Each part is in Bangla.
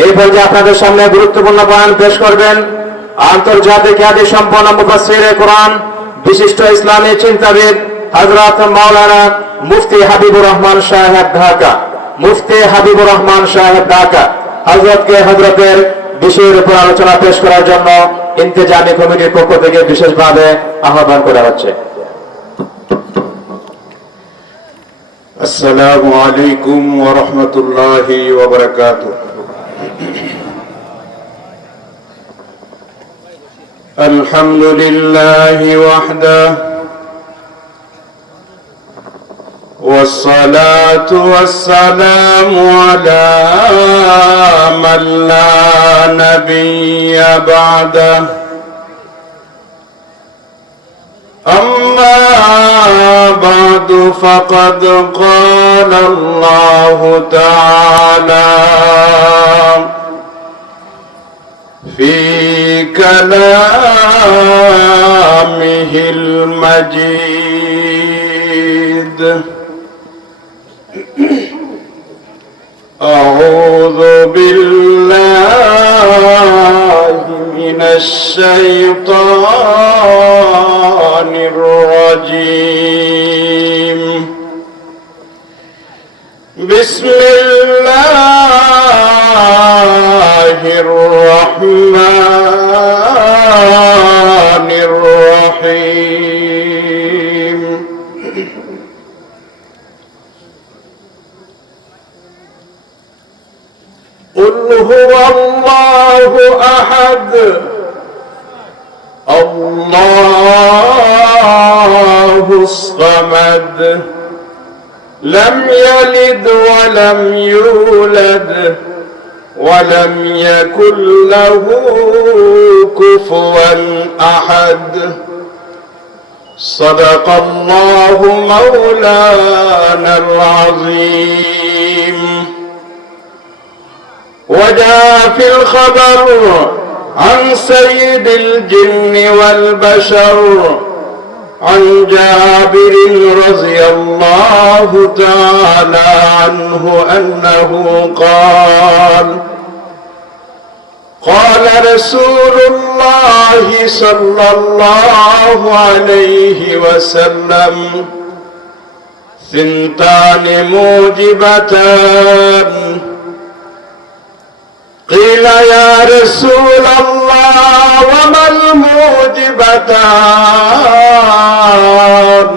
এই পর্যায়ে আপনাদের সামনে গুরুত্বপূর্ণ বয়ান পেশ করবেন আন্তর্জাতিক খ্যাতি সম্পন্ন মুফাসসিরে কোরআন বিশিষ্ট ইসলামী চিন্তাবিদ হযরত মাওলানা মুফতি হাবিবুর রহমান সাহেব ঢাকা। মুফতি হাবিবুর রহমান সাহেব ঢাকা হযরতের বিষয়ের উপর আলোচনা পেশ করার জন্য ইন্তেজামী কমিটির পক্ষ থেকে বিশেষভাবে আহ্বান করা হচ্ছে। আসসালামু আলাইকুম ওয়া রাহমাতুল্লাহি ওয়া বারাকাতুহু। আলহামদুলিল্লাহি ওয়াহদাহু ওয়াসসালাতু ওয়াসসালামু আলা মান লা নাবিয়্যা বা'দাহু। أما بعد فقد قال الله تعالى في كلامه المجيد: أعوذ بالله من الشيطان الرجيم. بسم الله الرحمن الرحيم. قل هو الله أحد الله الصمد لم يلد ولم يولد ولم يكن له كفوا أحد. صدق الله مولانا العظيم. وجاء في الخبر عن سيد الجن والبشر عن جابر رضي الله تعالى عنه أنه قال: قال رسول الله صلى الله عليه وسلم: ثنتان موجبتان. قيل يا رسول الله وما الموجبتان؟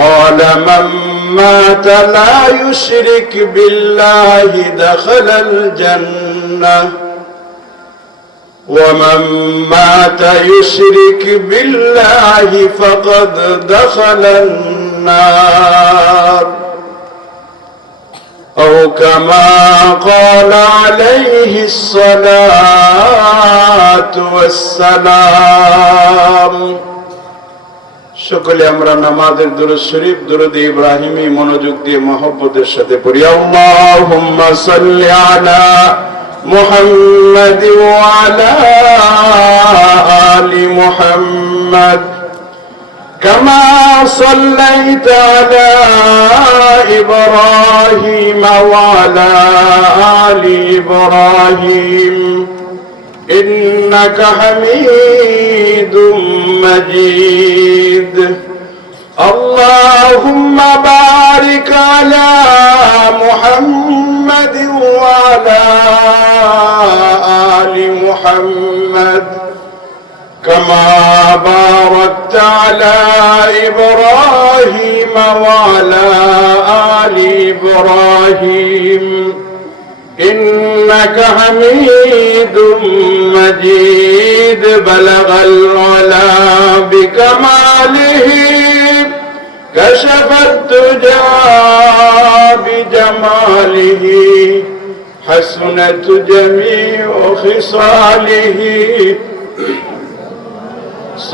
قال: من مات لا يشرك بالله دخل الجنة، ومن مات يشرك بالله فقد دخل النار، أو كما قال عليه الصلاة والسلام. সকলে আমরা নামাজের দুরূদ শরীফ দুরূদ ইব্রাহিমী মনোযোগ দিয়ে মহব্বতের সাথে পড়ি। আল্লাহুম্মা সাল্লি আলা মুহাম্মাদ ওয়া আলা আলি মুহাম্মাদ كما صليت على إبراهيم وعلى آل إبراهيم إنك حميد مجيد. اللهم بارك على محمد وعلى آل محمد كما باركت على إبراهيم وعلى آل إبراهيم إنك حميد مجيد. بلغ العلا بكماله كشف الدجى بجماله حسنت جميع خصاله.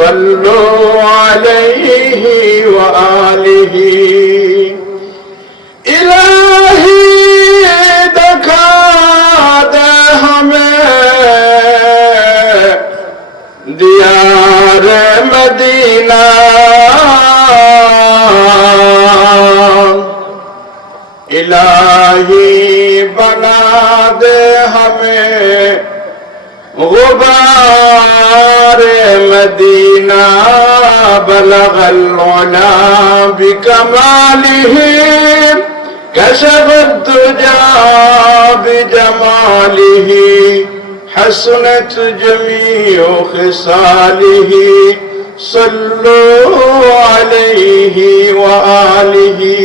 صلوا عليه وآله. इलाही दिखा दे हमें दियार मदीना, इलाही बना दे में गुबार मदीना बलगल उला बिकमालिही कशफत दुजा बिजमालिही हसनत जमीउ खिसालिही सल्लु अलैहि व आलिही।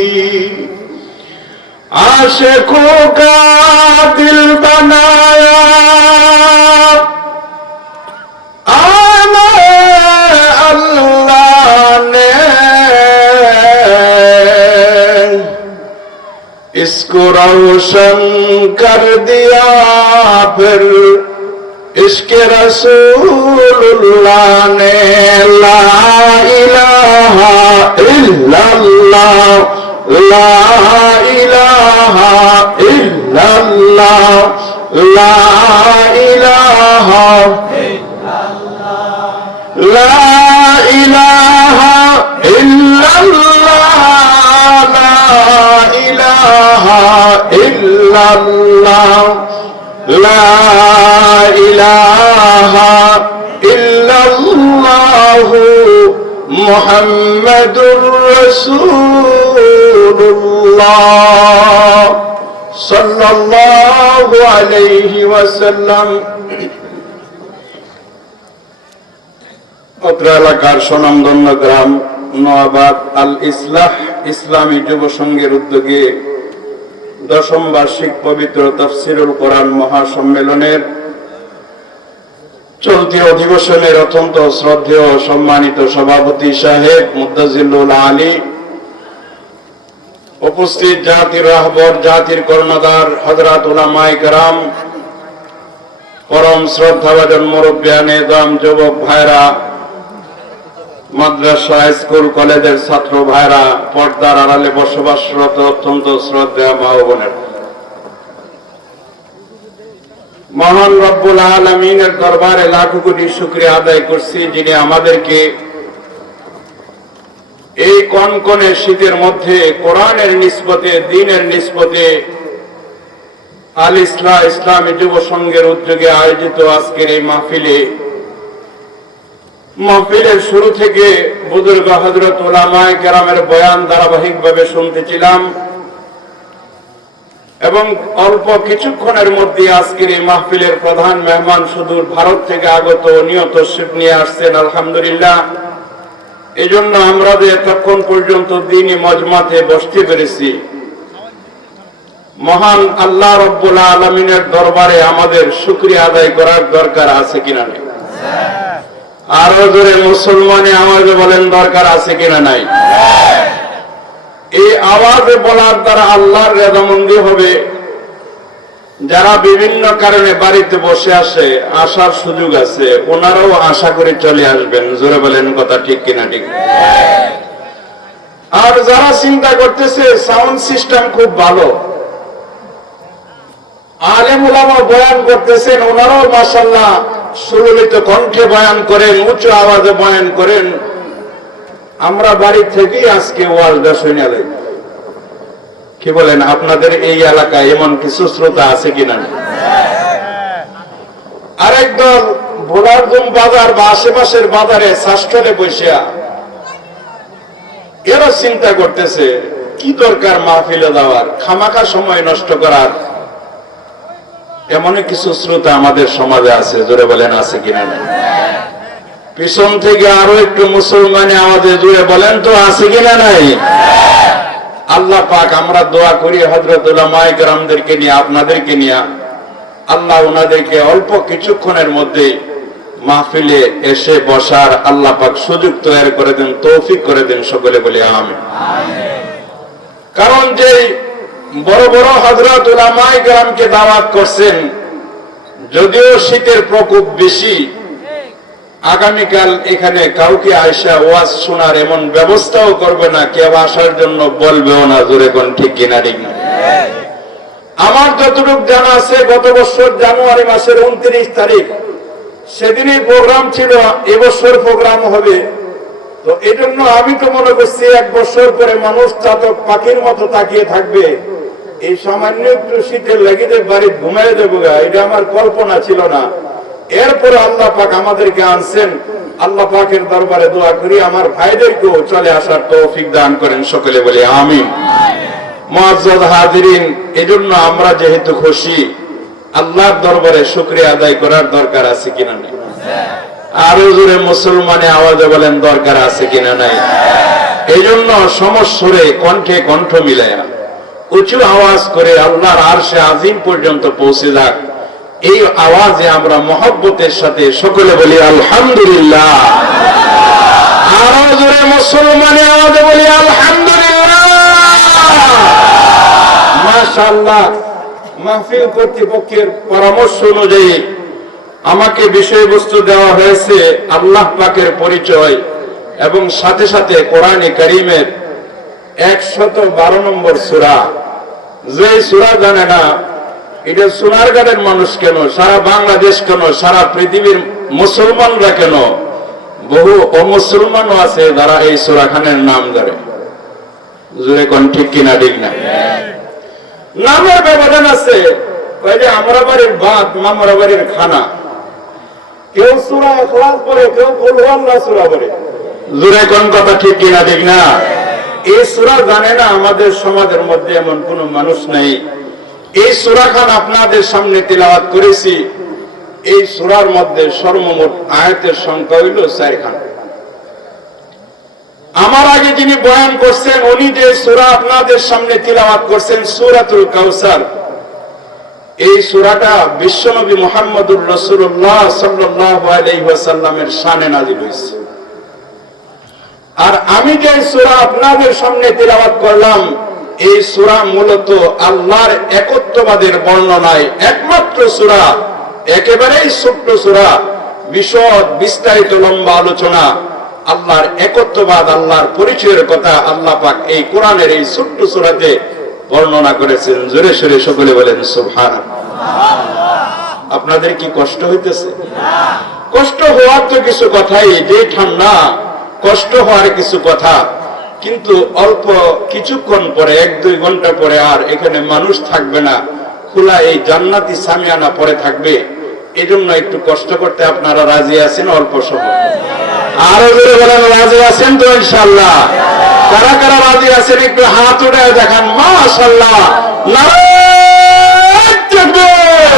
आशिकों का दिल बनाया आने अल्लाह ने, इसको रोशन कर दिया फिर इसके रसूलुल्लाह ने। ला इलाहा इल्लल्लाह ला इलाहा इल्लल्लाह ला इलाहा ला इलाहा इल्लल्लाह ला इलाहा इल्लल्लाह ला इलाहा इल्लल्लाह मुहम्मदुर रसूलुल्लाह सल्लल्लाहु अलैहि वसल्लम। অত্র এলাকার স্বনামধন্য গ্রাম নোয়াবাদ আল ইসলাহ ইসলামী যুব সংঘের উদ্যোগে 10ম বার্ষিক পবিত্র তাফসীরুল কোরআন মহাসম্মেলনের চলতি অধিবেশনের অত্যন্ত শ্রদ্ধেয় সম্মানিত সভাপতি সাহেব মুদ্দাজিলুল আলী, উপস্থিত জাতির রাহবর, জাতির কর্ণধার হযরত উলামায়ে কেরাম, পরম শ্রদ্ধাভাজন মুরব্বিয়ানে দাম, যুবক ভাইরা, মাদ্রাসা স্কুল কলেজের ছাত্র ভাইরা, পর্দার আড়ালে বসবাসরত অত্যন্ত শ্রদ্ধেয় মা ও বোনেরা, মহান রব্বুল আলামিনের দরবারে লাখো কোটি শুকরিয়া আদায় করছি, যিনি আমাদেরকে এই কনকনে শীতের মধ্যে কোরআনের নিসবতে, দ্বীনের নিসবতে আল ইসলাহ ইসলামী যুব সংঘের উদ্যোগে আয়োজিত আজকের এই মাহফিলের শুরু থেকে বুজুর্গ হযরত উলামায়ে কেরামের বয়ান ধারাবাহিকভাবে শুনতেছিলাম এবং অল্প কিছুক্ষণের মধ্যে আজকের এই মাহফিলের প্রধান মেহমান সুদূর ভারত থেকে আগত নিয়ত তশরিফ নিয়ে আসছেন। আলহামদুলিল্লাহ, এই জন্য আমরা যে এতক্ষণ পর্যন্ত দ্বীনি মজমাতে বসতে পেরেছি, মহান আল্লাহ রব্বুল আলামিনের দরবারে আমাদের শুকরিয়া আদায় করার দরকার আছে কিনা নেই? আরো জোরে মুসলমানে আওয়াজে বলেন, দরকার আছে কিনা নাই? এই আওয়াজে বলার দ্বারা আল্লাহর রেজামন্দি হবে। যারা বিভিন্ন কারণে বাড়িতে বসে আসার সুযোগ আছে, ওনারাও আশা করে চলে আসবেন। জোরে বলেন, কথা ঠিক কিনা? ঠিক। আর যারা চিন্তা করতেছে সাউন্ড সিস্টেম খুব ভালো, আলেম উলামা বয়ান করতেছেন, ওনারাও মাশাআল্লাহ সুললিত কণ্ঠে বয়ান করেন, উচ্চ আওয়াজে বয়ান করেন, আমরা বাড়ি থেকেই আজকে ওয়াজটা শুনে লই। কি বলেন? আপনাদের এই এলাকায় এমন কিছু শ্রোতা আছে কিনা? আরেক দল ভোলারদুম বাজার বা আশেপাশের বাজারে শাসটলে বসিয়া এরা চিন্তা করতেছে কি দরকার মাহফিলে যাওয়ার, খামাখা সময় নষ্ট করার। এমন কিছু শ্রোতা আমাদের সমাজে আছে। জোরে বলেন, আছে কিনা? পিছন থেকে আরো একটু মুসলমানি আওয়াজে জুড়ে বলেন তো, আছে কিনা নাই? আল্লাহ পাক, আমরা দোয়া করি হযরত উলামায়ে কেরামদেরকে নিয়ে, আপনাদেরকে নিয়ে, আল্লাহ ওনাদেরকে অল্প কিছুক্ষণের মধ্যে মাহফিলে এসে বসার আল্লাহ পাক সুযোগ তৈরি করে দেন, তৌফিক করে দেন। সকলে বলি আমিন। কারণ যে বড় বড় হযরত উলামায়ে কেরামকে দাওয়াত করছেন, যদিও শীতের প্রকোপ বেশি, আগামীকাল এখানে কাউকে আয়সা ওয়াজ শোনার এমন ব্যবস্থাও করবে না, কেউ আসার জন্য বলবেও না। জোরে কোন ঠিক কিনা? ঠিক না? আমার যতটুকু জানা আছে, গত বছর জানুয়ারি মাসের 29 তারিখ সেদিনই প্রোগ্রাম ছিল, এবছর প্রোগ্রাম হবে। তো এই জন্য আমি তো মনে করছি 1 বছর পরে মানুষ চাতক পাখির মতো তাকিয়ে থাকবে, এই সামান্য একটু শীতের লেগে যে বাড়ি ঘুমাই দেবো গা, এটা আমার কল্পনা ছিল না। এরপরে আল্লাহ পাক আমাদেরকে আনছেন। আল্লাহ পাকের দরবারে দোয়া করি আমার ভাইদেরকেও চলে আসার তৌফিক দান করেন, সকলে বলি আমিন। মুআজ্জাজ হাজিরিন, এজন্য আমরা যেহেতু খুশি, আল্লাহর দরবারে শুকরিয়া আদায় করার দরকার আছে কিনা নাই? আরো জোরে মুসলমানে আওয়াজে বলেন দরকার আছে কিনা নাই? এই জন্য সমস্বরে কণ্ঠে কণ্ঠ মিলাইয়া উঁচু আওয়াজ করে আল্লাহর আরশে আজিম পর্যন্ত পৌঁছে যাক, এই আওয়াজে আমরা মহব্বতের সাথে সকলে বলি আলহামদুলিল্লাহ। আরো জোরে মুসলমানে আওয়াজে বলি আলহামদুলিল্লাহ। মাশাআল্লাহ। মাহফিল কর্তৃপক্ষের পরামর্শ অনুযায়ী আমাকে বিষয়বস্তু দেওয়া হয়েছে আল্লাহ পাকের পরিচয় এবং সাথে সাথে কোরআনে কারীমের 112 নম্বর সূরা। যে সূরা জানে না এটা সোনারগাঁয়ের মানুষ কেন, সারা বাংলাদেশ কেন, সারা পৃথিবীর মুসলমানরা কেন, বহু অমুসলমানও আছে যারা এই সূরা খানের নাম ধরে। জোরে কোন ঠিক কিনা ঠিক না? নামের ব্যবধান আছে। ওই যে আমরা বাড়ির ভাত, মামারা বাড়ির খানা। কেউ সূরা ইখলাস পড়ে, কেউ কুল হুয়াল্লাহ সূরা পড়ে। জোরে কোন কথা ঠিক কিনা ঠিক না? এই সূরা জানে না আমাদের সমাজের মধ্যে এমন কোন মানুষ নাই। এই সূরা খান আপনাদের সামনে তিলাওয়াত করেছি। এই সূরার মধ্যে সর্বমোট আয়াতের সংখ্যা হইল 4 খান। আমার আগে যিনি বয়ান করছেন উনি যে সূরা আপনাদের সামনে তিলাওয়াত করছেন সূরাতুল কাউসার, এই সূরাটা বিশ্বনবী মুহাম্মদুর রাসূলুল্লাহ সাল্লাল্লাহু আলাইহি ওয়াসাল্লামের শানে নাযিল হয়েছে। আর আমি যে সূরা আপনাদের সামনে তিলাওয়াত করলাম, এই সূরা মূলত আল্লাহর একত্ববাদের বর্ণনায় একমাত্র সূরা, একেবারেই ছোট্ট সূরা, বিশদ বিস্তারিত লম্বা আলোচনা আল্লাহর একত্ববাদ, আল্লাহর পরিচয়ের কথা আল্লাহ পাক এই কোরআনের এই ছোট্ট সূরাতে বর্ণনা করেছেন। জোরে সোরে সকলে বলেন সুবহানাল্লাহ। আপনাদের কি কষ্ট হইতেছে? কষ্ট হওয়ার তো কিছু কথাই, যে ঠান্ডা কষ্ট হওয়ার কিছু কথা, কিন্তু অল্প কিছুক্ষণ পরে 1-2 ঘন্টা পরে আর এখানে মানুষ থাকবে না, খোলা এই জান্নাতি সামিয়ানা পরে থাকবে। এই জন্য একটু কষ্ট করতে আপনারা রাজি আছেন? অল্প সময় আরো জোরে বলেন রাজি আছেন তো ইনশাআল্লাহ? কারা কারা রাজি আছেন একটু হাত উঠায় দেখান। মাশাআল্লাহ, নারায়ে তাকবীর।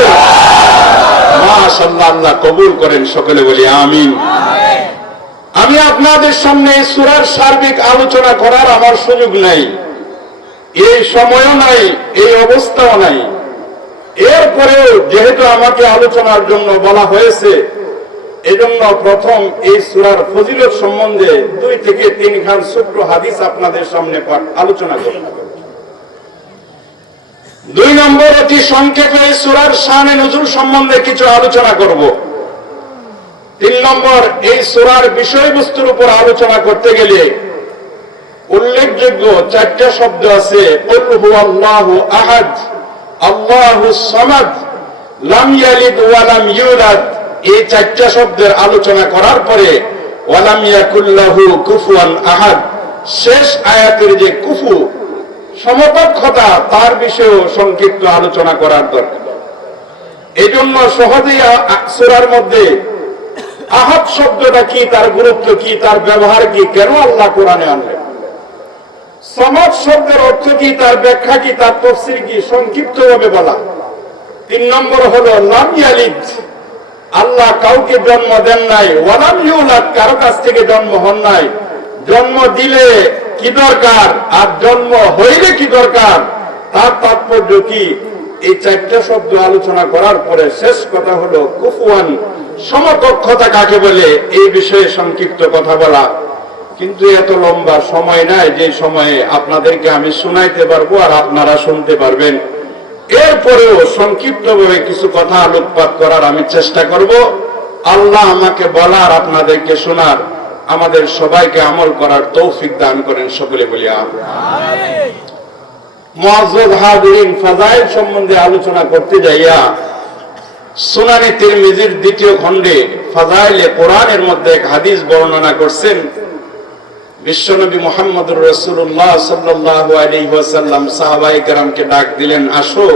মাশাআল্লাহ, আল্লাহ কবুল করেন, সকলে বলি আমিন। আমি আপনাদের সামনে এই সূরার সার্বিক আলোচনা করার আমার সুযোগ নাই, এই সময়ও নাই, এই অবস্থাও নাই। এরপরেও যেহেতু আমাকে আলোচনার জন্য বলা হয়েছে, এজন্য প্রথম এই সূরার ফজিলত সম্বন্ধে 2 থেকে 3 খান ছোট্ট হাদিস আপনাদের সামনে আলোচনা করব। 2 নম্বর, অতি সংক্ষেপে এই সূরার শানে নুজুল সম্বন্ধে কিছু আলোচনা করব। 3 নম্বর, এই সূরার বিষয়বস্তুর উপর আলোচনা করতে গেলে উল্লেখযোগ্য 4টা শব্দ আছে। কুল হুয়াল্লাহু আহাদ, আল্লাহুস সামাদ, লাম ইয়ালিদ ওয়া লাম ইউলাদ। এই 4টা শব্দের আলোচনা করার পরে ওয়ালাম ইয়াকুল লাহু কুফুয়ান আহাদ, শেষ আয়াতের যে কুফু সমকক্ষতা, তার বিষয়েও সংক্ষিপ্ত আলোচনা করার দরকার। এই জন্য সহজেই সূরার মধ্যে আহাদ শব্দটা কি, তার গুরুত্ব কি, তার ব্যবহার কি, কেন আল্লাহ কোরআনে আনলেন, সামাদ শব্দের অর্থ কি, তার ব্যাখ্যা কি, তার তাফসীর কি, সংক্ষিপ্তভাবে বলা। 3 নম্বর হলো লাম ইয়ালিদ, আল্লাহ কাউকে জন্ম দেন নাই, ওয়ালাম ইউলাদ, কারো কাছ থেকে জন্ম হন নাই। জন্ম দিলে কি দরকার আর জন্ম হইলে কি দরকার, তার তাৎপর্য কি, এই 4টা শব্দ আলোচনা করার পরে শেষ কথা হলো কুফুয়ান, সমকক্ষতা কাকে বলে, এই বিষয়ে সংক্ষিপ্ত কথা বলা। কিন্তু এত লম্বা সময় নাই যে সময়ে আপনাদেরকে আমি শোনাইতে পারবো আর আপনারা শুনতে পারবেন। এরপরেও সংক্ষিপ্তভাবে কিছু কথা আলোকপাত করার আমি চেষ্টা করব। আল্লাহ আমাকে বলার, আপনাদেরকে শোনার, আমাদের সবাইকে আমল করার তৌফিক দান করেন, সকলে বলি আমিন। মুআজ্জাজ হাজিরিন, ফাজাইল সম্বন্ধে আলোচনা করতে যাইয়া সুনানে তিরমিজির 2য় খণ্ডে ফাজাইলে কোরআনের মধ্যে এক হাদিস বর্ণনা করছেন। বিশ্বনবী মুহাম্মদুর রাসূলুল্লাহ সাল্লাল্লাহু আলাইহি ওয়াসাল্লাম সাহাবায়ে কেরামকে ডাক দিলেন, আসো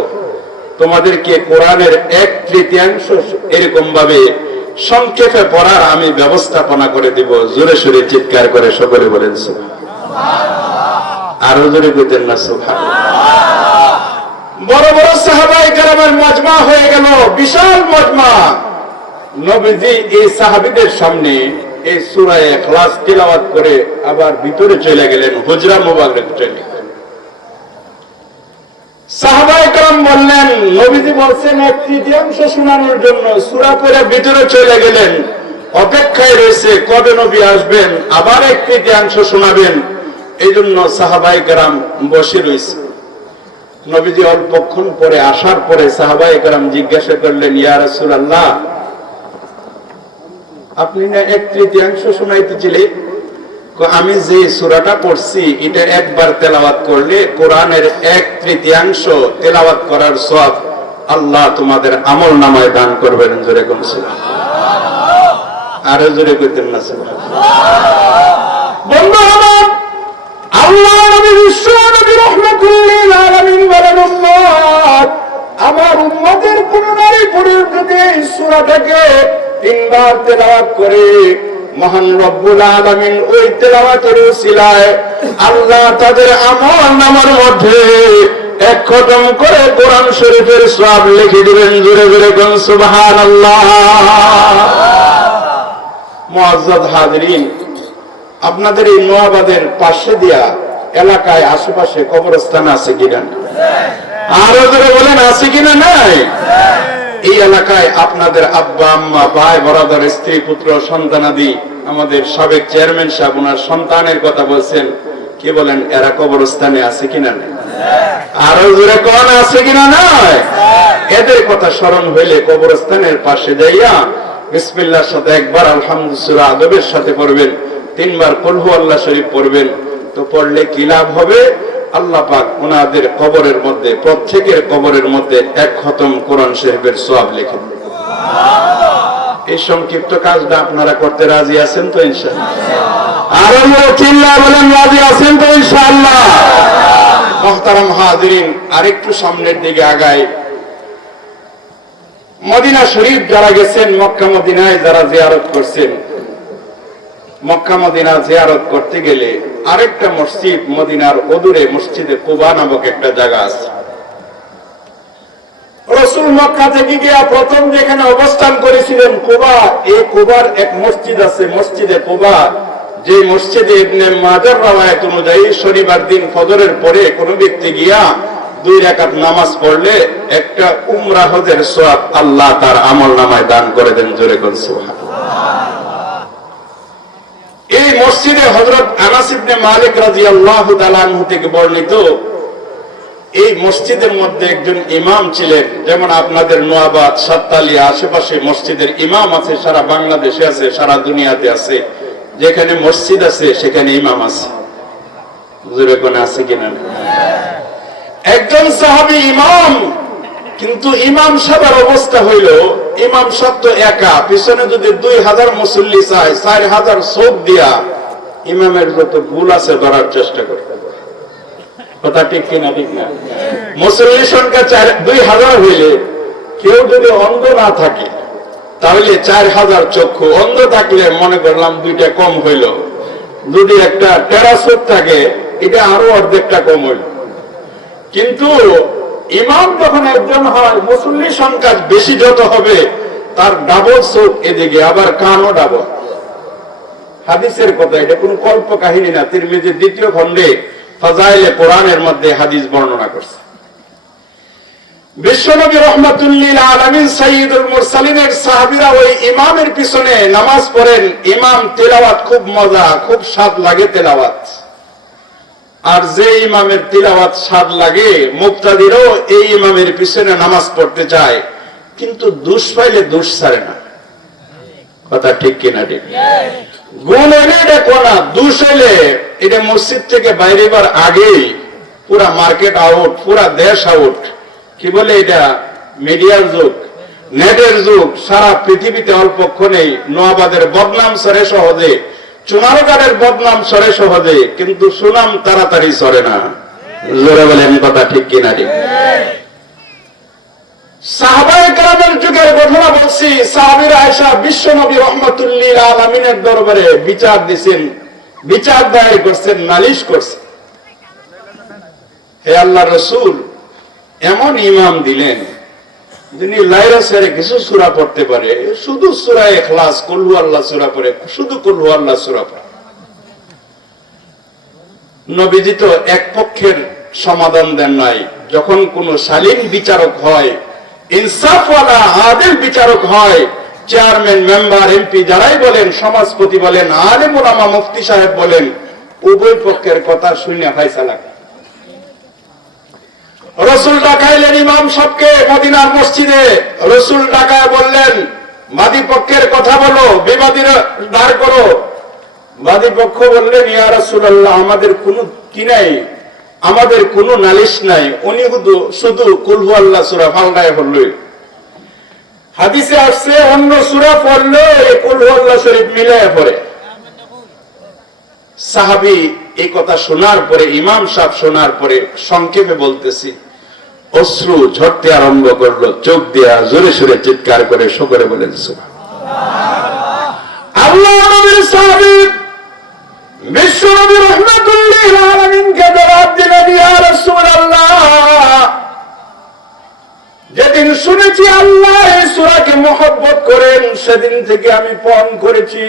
তোমাদেরকে কোরআনের 1/3 এরকম ভাবে সংক্ষেপে পড়ার আমি ব্যবস্থাপনা করে দিব। জোরে সোরে চিৎকার করে সকলে বলেন সুবহানাল্লাহ। আরো জোরে কইতেন না সুবহানাল্লাহ। বড় বড় সাহাবায়ে কেরামের মজমা হয়ে গেল, বিশাল মজমা। নবীজি এই সাহাবীদের সামনে এই সূরা ইখলাস তিলাওয়াত করে আবার ভিতরে চলে গেলেন, হুজরা মুবারক চলে গেলেন। সাহাবায়ে কেরাম বললেন, নবীজি বলছেন 1/3 শোনানোর জন্য, সূরা পড়ে ভিতরে চলে গেলেন। অপেক্ষায় রয়েছে কবে নবী আসবেন, আবার 1/3 শোনাবেন। এই জন্য সাহাবায়ে কেরাম বসে রয়েছে। নবীজি অল্পক্ষণ পরে আসার পরে সাহাবায়ে কেরাম জিজ্ঞাসা করলেন, ইয়া রাসূলুল্লাহ, আপনি না 1/3 শোনাইতেছিলেন? আমি যে সূরাটা পড়ছি এটা একবার তেলাওয়াত করলে কোরআনের 1/3 তেলাওয়াত করার সওয়াব আল্লাহ তোমাদের আমলনামায় দান করবেন। জোরে কোন সুবহানাল্লাহ। আরো জোরে কইতেন না সুবহানাল্লাহ। বন্ধু আমার, আল্লাহ নবী বিশ্ব নবী রাহমাতুল লিল আলামিন বলেন, উম্মত আমার উম্মতের কোন নারী পুরুষ যদি এই সূরাটাকে 3 বার তেলাওয়াত করে, মহান রব্বুল আলামিন ওই তেলাওয়াতের উসিলায় আল্লাহ তাদের আমলনামার মধ্যে 1 খতম করে কোরআন শরীফের সওয়াব লিখে দিবেন। জোরে জোরে কোন সুবহানাল্লাহ। মুআজ্জাজ হাজিরিন, আপনাদের এই নোয়াবাদের পাশে দিয়া এলাকায় আশেপাশে কবরস্থান আছে কিনা? আরো জোরে বলেন, আছে কিনা? নাই। এই এলাকায় আপনাদের আব্বা আম্মা ভাই বরাদর স্ত্রী পুত্র সন্তানাদি, আমাদের সাবেক চেয়ারম্যান সাহেব ওনার সন্তানের কথা বলছেন, কি বলেন এরা কবরস্থানে আছে কিনা? আরো জোরে কোন আছে কিনা? নাই। এদের কথা স্মরণ হইলে কবরস্থানের পাশে যাইয়া বিসমিল্লাহর সাথে একবার আলহামদুলিল্লাহ সূরা আদবের সাথে পড়বেন, 3 বার কুল হুয়াল্লাহ শরীফ পড়বেন। তো পড়লে কি লাভ হবে? আল্লাহ পাক ওনাদের কবরের মধ্যে, প্রত্যেকের কবরের মধ্যে 1 খতম কোরআন শরীফের সওয়াব লিখে দেন। এই সংক্ষিপ্ত কাজটা আপনারা করতে রাজি আছেন তো ইনশাআল্লাহ? আরো চিল্লা বলেন, রাজি আছেন তো ইনশাআল্লাহ? মুহতারাম হাজিরিন, আরেকটু সামনের দিকে আগাই। মদিনা শরীফ যারা গেছেন, মক্কা মদিনায় যারা জিয়ারত করছেন, মক্কা মদিনা জিয়ারত করতে গেলে আরেকটা মসজিদ মদিনার অদূরে মসজিদে কুবা নামক একটা জায়গা আছে। রাসূল মক্কা থেকে গিয়া প্রথম যেখানে অবস্থান করেছিলেন কুবা, এই কুবার এক মসজিদ আছে, মসজিদে কুবা, যে মসজিদে ইবনে মাজার রওয়ায়াত অনুযায়ী শনিবার দিন ফজরের পরে কোন ব্যক্তি গিয়া 2 রাকাত নামাজ পড়লে একটা উমরা হজের সওয়াব আল্লাহ তার আমলনামায় দান করে দেন। জোরে কোন সুবহানাল্লাহ। এই মসজিদে হযরত আনাস ইবনে মালিক রাদিয়াল্লাহু তাআলা আনহু থেকে বর্ণিত, এই মসজিদের মধ্যে একজন ইমাম ছিলেন। যেমন আপনাদের নোয়াবাদ, সাততালিয়া আশেপাশে মসজিদের ইমাম আছে, সারা বাংলাদেশে আছে, সারা দুনিয়াতে আছে। যেখানে মসজিদ আছে সেখানে ইমাম আছে। জোরে কোন আছে কিনা? একজন সাহাবী ইমাম, কিন্তু ইমাম সাহেবের অবস্থা হইল, ইমাম সাহেব তো একা, পিছনে যদি 2000 মুসল্লি চায়, 4000 চোখ দিয়া ইমামের যত ভুল আছে ধরার চেষ্টা করে। কথা ঠিক কিনা? ঠিক না? মুসল্লি সংখ্যা 2000 হইলে কেউ যদি অন্ধ না থাকে তাহলে 4000 চক্ষু, অন্ধ থাকলে মনে করলাম 2টা কম হইল, যদি একটা টেরা চোখ থাকে এটা আরো অর্ধেকটা কম হইল। কিন্তু ইমাম যখন একজন হয়, মুসল্লি সংখ্যা বেশি যত হবে তার ডাবল চোখ এদিকে, আবার কানও ডাবল। হাদিসের কথা, এটা কোন কল্প কাহিনী না। তিরমিজির 2য় খণ্ডে ফাজাইলে কোরআনের মধ্যে হাদিস বর্ণনা করছে। বিশ্বনবী রাহমাতুল লিল আলামিন সাইয়্যিদুল মুরসালিনের সাহাবীরা ওই ইমামের পিছনে নামাজ পড়েন। ইমাম তেলাওয়াত খুব মজা, খুব স্বাদ লাগে তেলাওয়াত। আর যে ইমামের তিলাওয়াত স্বাদ লাগে, মুক্তাদিরও এই ইমামের পিছনে নামাজ পড়তে চায়, কিন্তু দুষ পাইলে দুষ ছাড়ে না। কথা ঠিক কিনা? ঠিক। গুণ হইলে এটা কোনা, দুষ হইলে এটা মসজিদ থেকে বাইরে বার আগেই পুরা মার্কেট আউট, পুরা দেশ আউট। কি বলে এটা? মিডিয়ার যুগ, নেটের যুগ। সারা পৃথিবীতে অল্পক্ষণেই নোয়াবাদের বদনাম সরে সহজে চুনারগাড়ের বদনাম সরে সহজে, কিন্তু সুনাম তাড়াতাড়ি সরে না। জোরে বলেন কথা ঠিক কিনা? ঠিক। সাহাবায়ে কেরামের যুগের ঘটনা বলছি। সাহাবীরা আয়েশা বিশ্ব নবী রহমাতুল্লিল আলামিনের দরবারে বিচার দিছেন, বিচার দায়ের করছেন, নালিশ করছেন। হে আল্লাহর রাসূল, এমন ইমাম দিলেন যিনি লাইরা সেরে কিছু সূরা পড়তে পারে, শুধু সূরা ইখলাস, কুল হুয়াল্লাহ সূরা পড়ে, শুধু কুল হুয়াল্লাহ সূরা পড়ে। নবীজি তো এক পক্ষের সমাধান দেন নাই। যখন কোন শালীন বিচারক হয়, ইনসাফওয়ালা আদিল বিচারক হয়, চেয়ারম্যান, মেম্বার, এমপি যারাই বলেন, সমাজপতি বলেন, আলেম ওলামা, মুফতি সাহেব বলেন, উভয় পক্ষের কথা শুনে ফয়সালা করে। রাসূল ডাকাইলেন ইমাম সাহেবকে মদিনার মসজিদে। রাসূল ডাকায় বললেন, বাদী পক্ষের কথা বলো, বিবাদীরা দাঁড় করো। বাদী পক্ষ বললেন, ইয়া রাসূলুল্লাহ, আমাদের কোনো কি নাই, আমাদের কোনো নালিশ নাই, উনি শুধু কুল হুয়াল্লাহ সূরা ফালদায় পড়লো। হাদিসে আসছে অন্য সূরা পড়লে কুল হুয়াল্লাহ শরীফ মিলায় পড়ে। সাহাবী এই কথা শোনার পরে, ইমাম সাহেব শোনার পরে, সংক্ষেপে বলতেছি, অশ্রু ঝরতে আরম্ভ করলো, চোখ দিয়া জোরে সোরে চিৎকার করে সকলে বলেন সুবহানাল্লাহ। আল্লাহ নবীর সাহাবী বিশ্ব নবী রাহমাতুল্লিল আলামিনকে জবাব দিলেন, ইয়া রাসূলুল্লাহ, যেদিন শুনেছি আল্লাহ এই সূরাকে মহব্বত করেন, সেদিন থেকে আমি পণ করেছি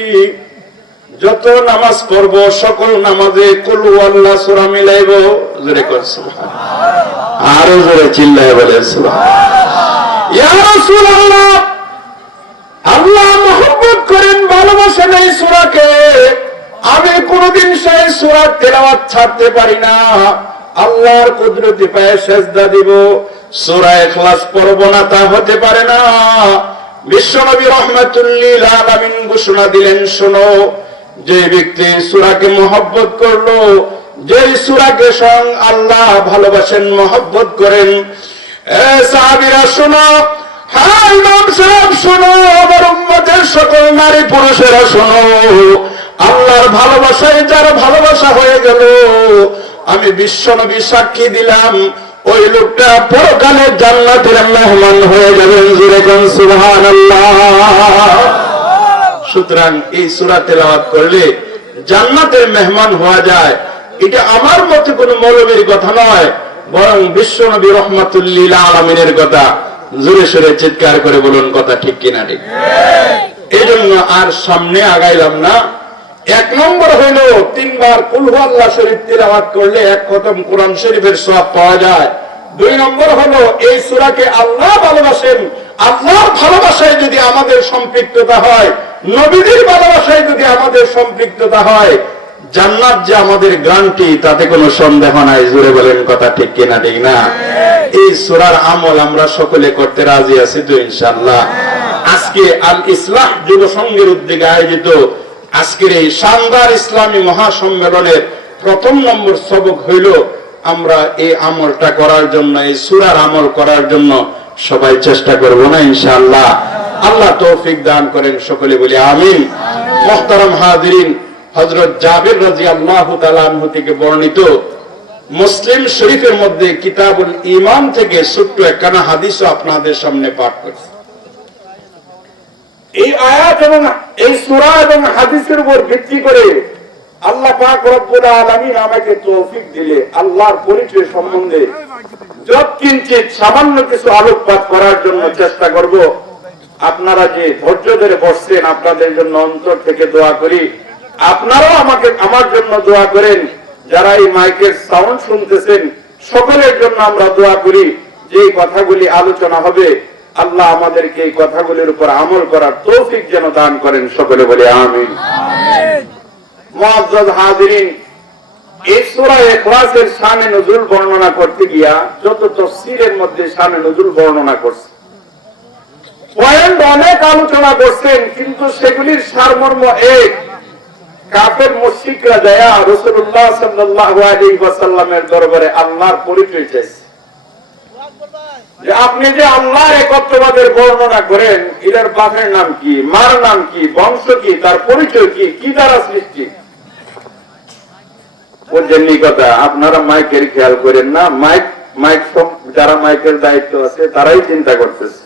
যত নামাজ পড়ব সকল নামাজে কুল হুয়াল্লাহ সূরা মিলাইব। জোরে কর সুবহানাল্লাহ, আরো জোরে চিল্লায় বলে সুবহানাল্লাহ। ইয়া রাসূলুল্লাহ, আল্লাহ মহব্বত করেন, ভালোবাসেন এই সূরাকে, আমি কোনদিন সেই সূরা তেলাওয়াত ছাড়তে পারি না। আল্লাহর কুদরতি পায়ে সেজদা দিব, সূরা ইখলাস পড়ব না তা হতে পারে না। বিশ্বনবী রাহমাতুল্লিল আলামিন ঘোষণা দিলেন, শোনো, যে ব্যক্তি সূরাকে মহব্বত করলো, যে সূরাকে স্বয়ং আল্লাহ ভালোবাসেন, মহব্বত করেন, এ সাহাবীরা শোনো, হ্যাঁ ইমাম সাহেব শোনো, আমার উম্মতের সকল নারী পুরুষেরা শোনো, আল্লাহর ভালোবাসায় যার ভালোবাসা হয়ে গেল, আমি বিশ্বনবী সাক্ষী দিলাম, ওই লোকটা পরকালে জান্নাতের মেহমান হয়ে যাবেন। জোরে কোন সুবহানাল্লাহ। সুতরাং এই সূরা তেলাওয়াত করলে জান্নাতের মেহমান হওয়া যায়, এটা আমার মতে কোনো মৌলবীর কথা নয়, বরং বিশ্বনবী রাহমাতুল্লিল আলামিনের কথা। জোরে সোরে চিৎকার করে বলুন কথা ঠিক কিনা? ঠিক। এই জন্য আর সামনে আগাইলাম না। এক নম্বর হইল 3 বার কুল হুয়াল্লাহ শরীফ তিলাওয়াত করলে 1 খতম কোরআন শরীফের সওয়াব পাওয়া যায়। 2 নম্বর হলো এই সূরাকে আল্লাহ ভালোবাসেন, আল্লাহর ভালোবাসায় যদি আমাদের সম্পৃক্ততা হয়, নবীদের ভালোবাসায় যদি আমাদের সম্পৃক্ততা হয়, জান্নাত যে আমাদের গ্যারান্টি, তাতে কোনো সন্দেহ নাই। জোরে বলেন কথা ঠিক কিনা? ঠিক না? এই সূরার আমল আমরা সকলে করতে রাজি আছি তো ইনশাআল্লাহ। আজকে আল ইসলাহ যুব সংঘের উদ্যোগে আয়োজিত আজকের এই শানদার ইসলামী মহাসম্মেলনের 1ম নম্বর সবক হইল, আমরা এই আমলটা করার জন্য, এই সূরার আমল করার জন্য সবাই চেষ্টা করব না ইনশাআল্লাহ? আল্লাহ তৌফিক দান করেন, সকলে বলি আমিন। মুহতারাম হাজিরিন, হযরত জাবের রাদিয়াল্লাহু তাআলা আনহু থেকে বর্ণিত মুসলিম শরীফের মধ্যে কিতাবুল ঈমান থেকে ছোট্ট একখানা হাদিসও আপনাদের সামনে পাঠ করছি। এই আয়াত এবং এই সূরা এবং হাদিসের উপর ভিত্তি করে আল্লাহ পাক রব্বুল আলামিন আমাকে তৌফিক দিলে আল্লাহর পরিচয় সম্বন্ধে যৎকিঞ্চিত সামান্য কিছু আলোকপাত করার জন্য চেষ্টা করব। আপনারা যে ধৈর্য ধরে বসছেন, আপনাদের জন্য অন্তর থেকে দোয়া করি। আপনারাও আমার জন্য দোয়া করেন। যারা এই মাইকের সাউন্ড শুনতেছেন, সকলের জন্য আমরা দোয়া করি যে এই কথাগুলি আলোচনা হবে, আল্লাহ আমাদেরকে এই কথাগুলির উপর আমল করার তৌফিক যেন দান করেন। সকলে বলি আমিন। মুআজ্জাজ হাজিরিন, এই সূরা ইখলাসের শানে নুজুল বর্ণনা করতে গিয়া যত তাফসীরের মধ্যে শানে নুজুল বর্ণনা করছে, পয়েন্ট অনেক আলোচনা করছেন, কিন্তু সেগুলির সারমর্ম এক। কাফের মুশরিকরা যায় রাসূলুল্লাহ সাল্লাল্লাহু আলাইহি ওয়াসাল্লামের দরবারে আল্লাহর পরিচয় চাইছে। যে আপনি যে আল্লাহর একত্ববাদের বর্ণনা করেন, এটার বাপের নাম কি, মার নাম কি, বংশ কি, তার পরিচয় কি, কি দ্বারা সৃষ্টি? বুঝছেননি কথা? আপনারা মাইকের খেয়াল করেন না, মাইক যারা মাইকের দায়িত্ব আছে তারাই চিন্তা করতেছে।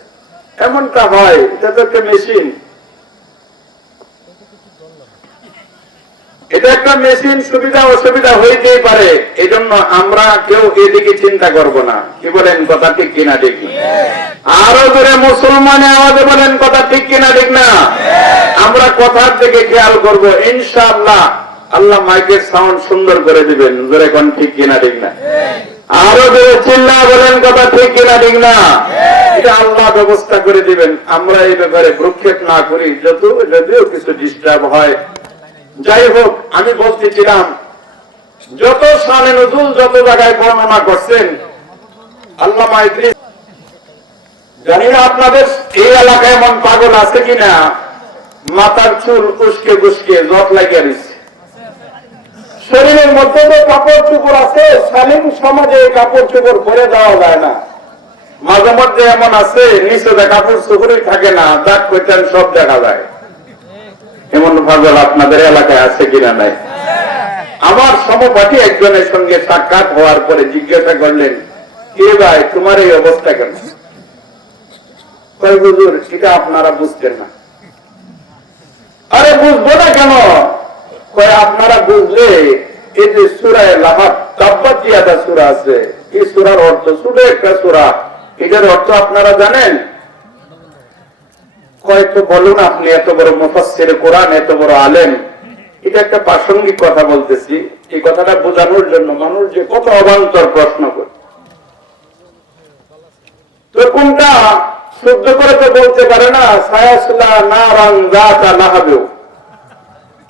এমনটা হয়, এটা তো একটা মেশিন, এটা একটা মেশিন, সুবিধা অসুবিধা হইতেই পারে। এই জন্য আমরা কেউ এদিকে চিন্তা করব না। কি বলেন, কথা ঠিক কিনা? ঠিক। আরো জোরে মুসলমানের আওয়াজে বলেন, কথা ঠিক কিনা? ঠিক না? আমরা কথার দিকে খেয়াল করব, ইনশাআল্লাহ আল্লাহ মাইকের সাউন্ড সুন্দর করে দিবেন। জোরে কোন ঠিক কিনা? ঠিক না? আরো জোরে চিল্লা বলেন, কথা ঠিক কিনা? ঠিক না? এটা আল্লাহ ব্যবস্থা করে দিবেন। আমরা এই ব্যাপারে ভ্রুক্ষেপ না করি, যদিও কিছু ডিস্টার্ব হয়। যাই হোক, আমি বলতেছিলাম, যত শানে নজুল যত জায়গায় বর্ণনা করছেন আল্লামা ইদ্রিস, জানি না আপনাদের এই এলাকায় এমন পাগল আছে কিনা, মাথার চুল উস্কে গুস্কে জট লাগিয়ে দিচ্ছে। শরীরের মধ্যে যে কাপড় চোপড় আছে, শালীন সমাজে কাপড় চোপড় পরে দেওয়া যায় না। মাঝে মধ্যে এমন আছে নিচে কাপড় চোপড়ই থাকে না, দাগ কইতেন সব দেখা যায়। এমন পাগল আপনাদের এলাকায় আছে কিনা? নাই। আমার সমপাঠী একজনের সঙ্গে সাক্ষাৎ হওয়ার পরে জিজ্ঞাসা করলেন, কে ভাই তোমার এই অবস্থা কেন? কয় হুজুর, এটা আপনারা বুঝতেন না। আরে বুঝবো না কেন? কয় আপনারা বুঝলে এই যে সূরায়ে লাহাব তাব্বাত ইয়াদা সূরা আছে, এই সূরার অর্থ, ছোট একটা সূরা, এটার অর্থ আপনারা জানেন? কয়েকটা বলুন, আপনি এত বড় মুফাসসির কোরআন, এত বড় আলেম। এটা একটা প্রাসঙ্গিক কথা বলতেছি, এই কথাটা বোঝানোর জন্য। মানুষ যে কত অবান্তর প্রশ্ন করে, তো কোনটা শুদ্ধ করে তো বলতে পারে না। সায়াসলা নারান যাতা লাহাবেও,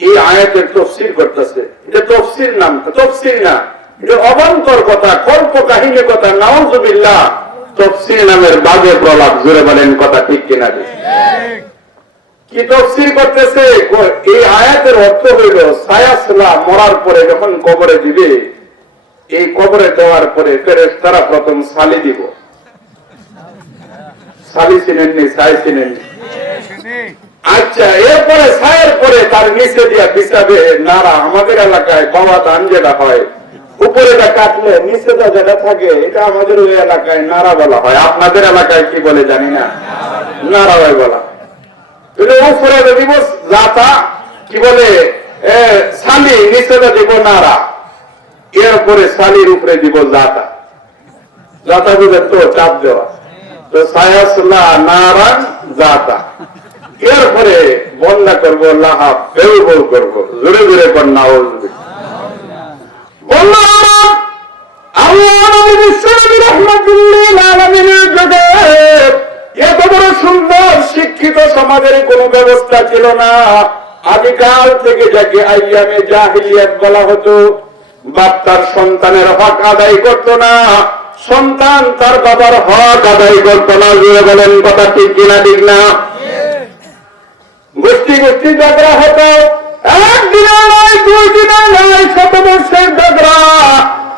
এই আয়াতের তাফসীর করতেছে। এটা তাফসীর নাম, তাফসীর না, এটা অবান্তর কথা, কল্প কাহিনী কথা। নাউযুবিল্লাহ, তাফসীর নামের বাজে প্রলাপ। জোরে বলেন, কথা ঠিক কিনা? কি তাফসীর করতেছে? এই আয়াতের অর্থ হইল, সায়াসলা মরার পরে যখন কবরে দিবে, এই কবরে দেওয়ার পরে ফেরেশতারা প্রথম সালি দিব। সালি চিনেননি? সাই চিনেননি? আচ্ছা, এরপরে ছায়ের পরে তার নিচে দিয়া বিছাবে নাড়া। আমাদের এলাকায় বাবা ধান যেটা হয়, উপরেটা কাটলে নিচেটা যেটা থাকে, এটা আমাদের ওই এলাকায় নাড়া বলা হয়। আপনাদের এলাকায় কি বলে জানি না, নাড়া হয় বলা। উপরে দিব জাতা, কি বলে শালি, নিচেটা দিব নাড়া, এরপরে শালির উপরে দিব জাতা। জাতা বুঝে তো চাপ দেওয়া, তো সায়াসলা নারান জাতা। এরপরে বন্যা করবো, লাহাব বেউ বেউ করবো। জোরে জোরে বন্যা এত বড় সুন্দর শিক্ষিত সমাজের কোন ব্যবস্থা ছিল না। আদিকাল থেকে যাকে আইয়ামে জাহিলিয়াত বলা হতো, বাপ তার সন্তানের হক আদায় করত না, সন্তান তার বাবার হক আদায় করত না। জোরে বলেন, কথা ঠিক কিনা? ঠিক না? গোষ্ঠী গোষ্ঠী ঝগড়া হতো, একদিনে নয়, দুই দিনে নয়, শতবর্ষের ঝগড়া।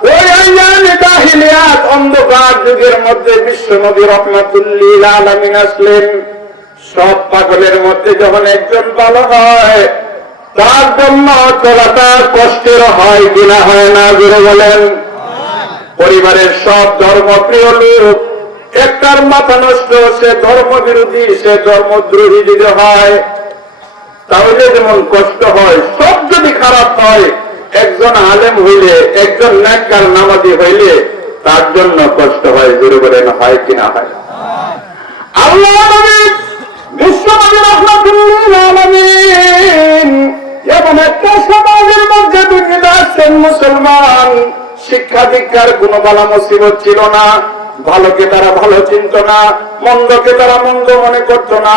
ওই আইয়ামে জাহিলিয়াত অন্ধকার যুগের মধ্যে বিশ্ব নবী রাহমাতুল্লিল আলামিন আসলেন। সব পাগলের মধ্যে যখন একজন ভালো হয়, তার জন্য চলাটা কষ্টের হয় কিনা? হয় না? জোরে বলেন। পরিবারের সব ধর্মপ্রিয় লোক একটার মাথা নষ্ট, সে ধর্ম বিরোধী, সে ধর্মদ্রোহী যদি হয়, তাহলে যেমন কষ্ট হয়। সব যদি খারাপ হয়, একজন আলেম হইলে, একজন নেককার নামাজি হইলে তার জন্য কষ্ট হয়। জোরে বলেন, হয় কিনা? হয়। আল্লাহ নবী বিশ্বনবী রাহমাতুল্লিল আলামিন এমন একটা সমাজের মধ্যে দুনিয়াতে আসছেন মুসলমান। শিক্ষা দীক্ষার কোন বালা মুসিবত ছিল না, ভালোকে তারা ভালো চিনত না, মন্দকে তারা মন্দ মনে করত না।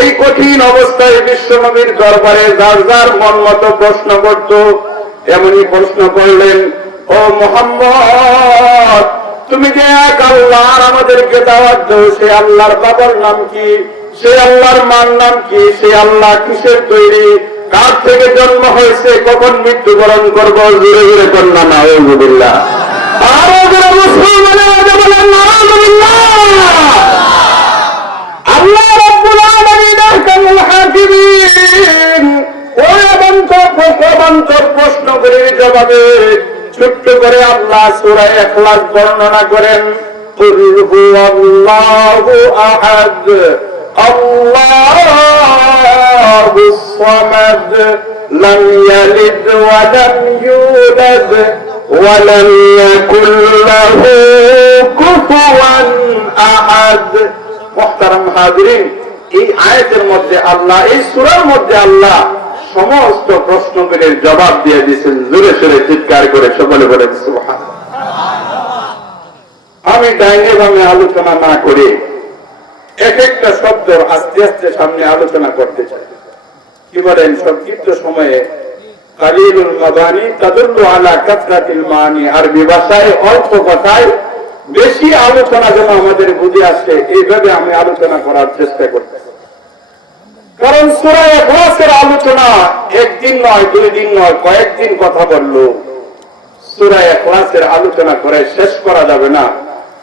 এই কঠিন অবস্থায় বিশ্বনবীর দরবারে যার যার মন মতো প্রশ্ন করত। এমনই প্রশ্ন করলেন, ও মুহাম্মদ, তুমি যে এক আল্লাহ আমাদেরকে দাওয়াত দাও, সে আল্লাহর বাবার নাম কি? সে আল্লাহর মার নাম কি? সে আল্লাহ কিসের তৈরি? কার থেকে জন্ম হয়েছে? কখন মৃত্যুবরণ করবো? জোরে জোরে কন্যা নাউযুবিল্লাহ। আরো যারা মুসলমানের আগে বলেন আলহামদুলিল্লাহ। আল্লাহ রাব্বুল আলামিন আহকামুল হাকিমিন ওই অবান্তর প্রশ্নগুলির জবাবে ছোট্ট করে আল্লাহ সূরা ইখলাস বর্ণনা করেন। কুল হুয়াল্লাহু আহাদ আল্লাহুস সামাদ লাম ইয়ালিদ ওয়া লাম ইউলাদ ওয়া লাম ইয়াকুল লাহু কুফুয়ান আহাদ। মুহতারাম হাজিরিন, এই আয়াতের মধ্যে আল্লাহ, এই সূরার মধ্যে আল্লাহ সমস্ত প্রশ্নগুলির জবাব দিয়ে দিয়েছেন। জোরে সোরে চিৎকার করে সকলে বলেন সুবহানাল্লাহ। আমি ডাইনে বামে আলোচনা না করে এক একটা শব্দ আস্তে আস্তে সামনে আলোচনা করতে চাই। কি বলেন, সংক্ষিপ্ত সময়ে কালিলুল মাবানি তাদুল্লু আলা কাসরাতিল মানি, আরবি ভাষায় অল্প কথায় বেশি আলোচনা যেন আমাদের বুঝে আসে, এইভাবে আমি আলোচনা করার চেষ্টা করতেছি। কারণ সূরা ইখলাসের আলোচনা একদিন নয়, 2 দিন নয়, কয়েকদিন কথা বললো। সূরা ইখলাসের আলোচনা করে শেষ করা যাবে না।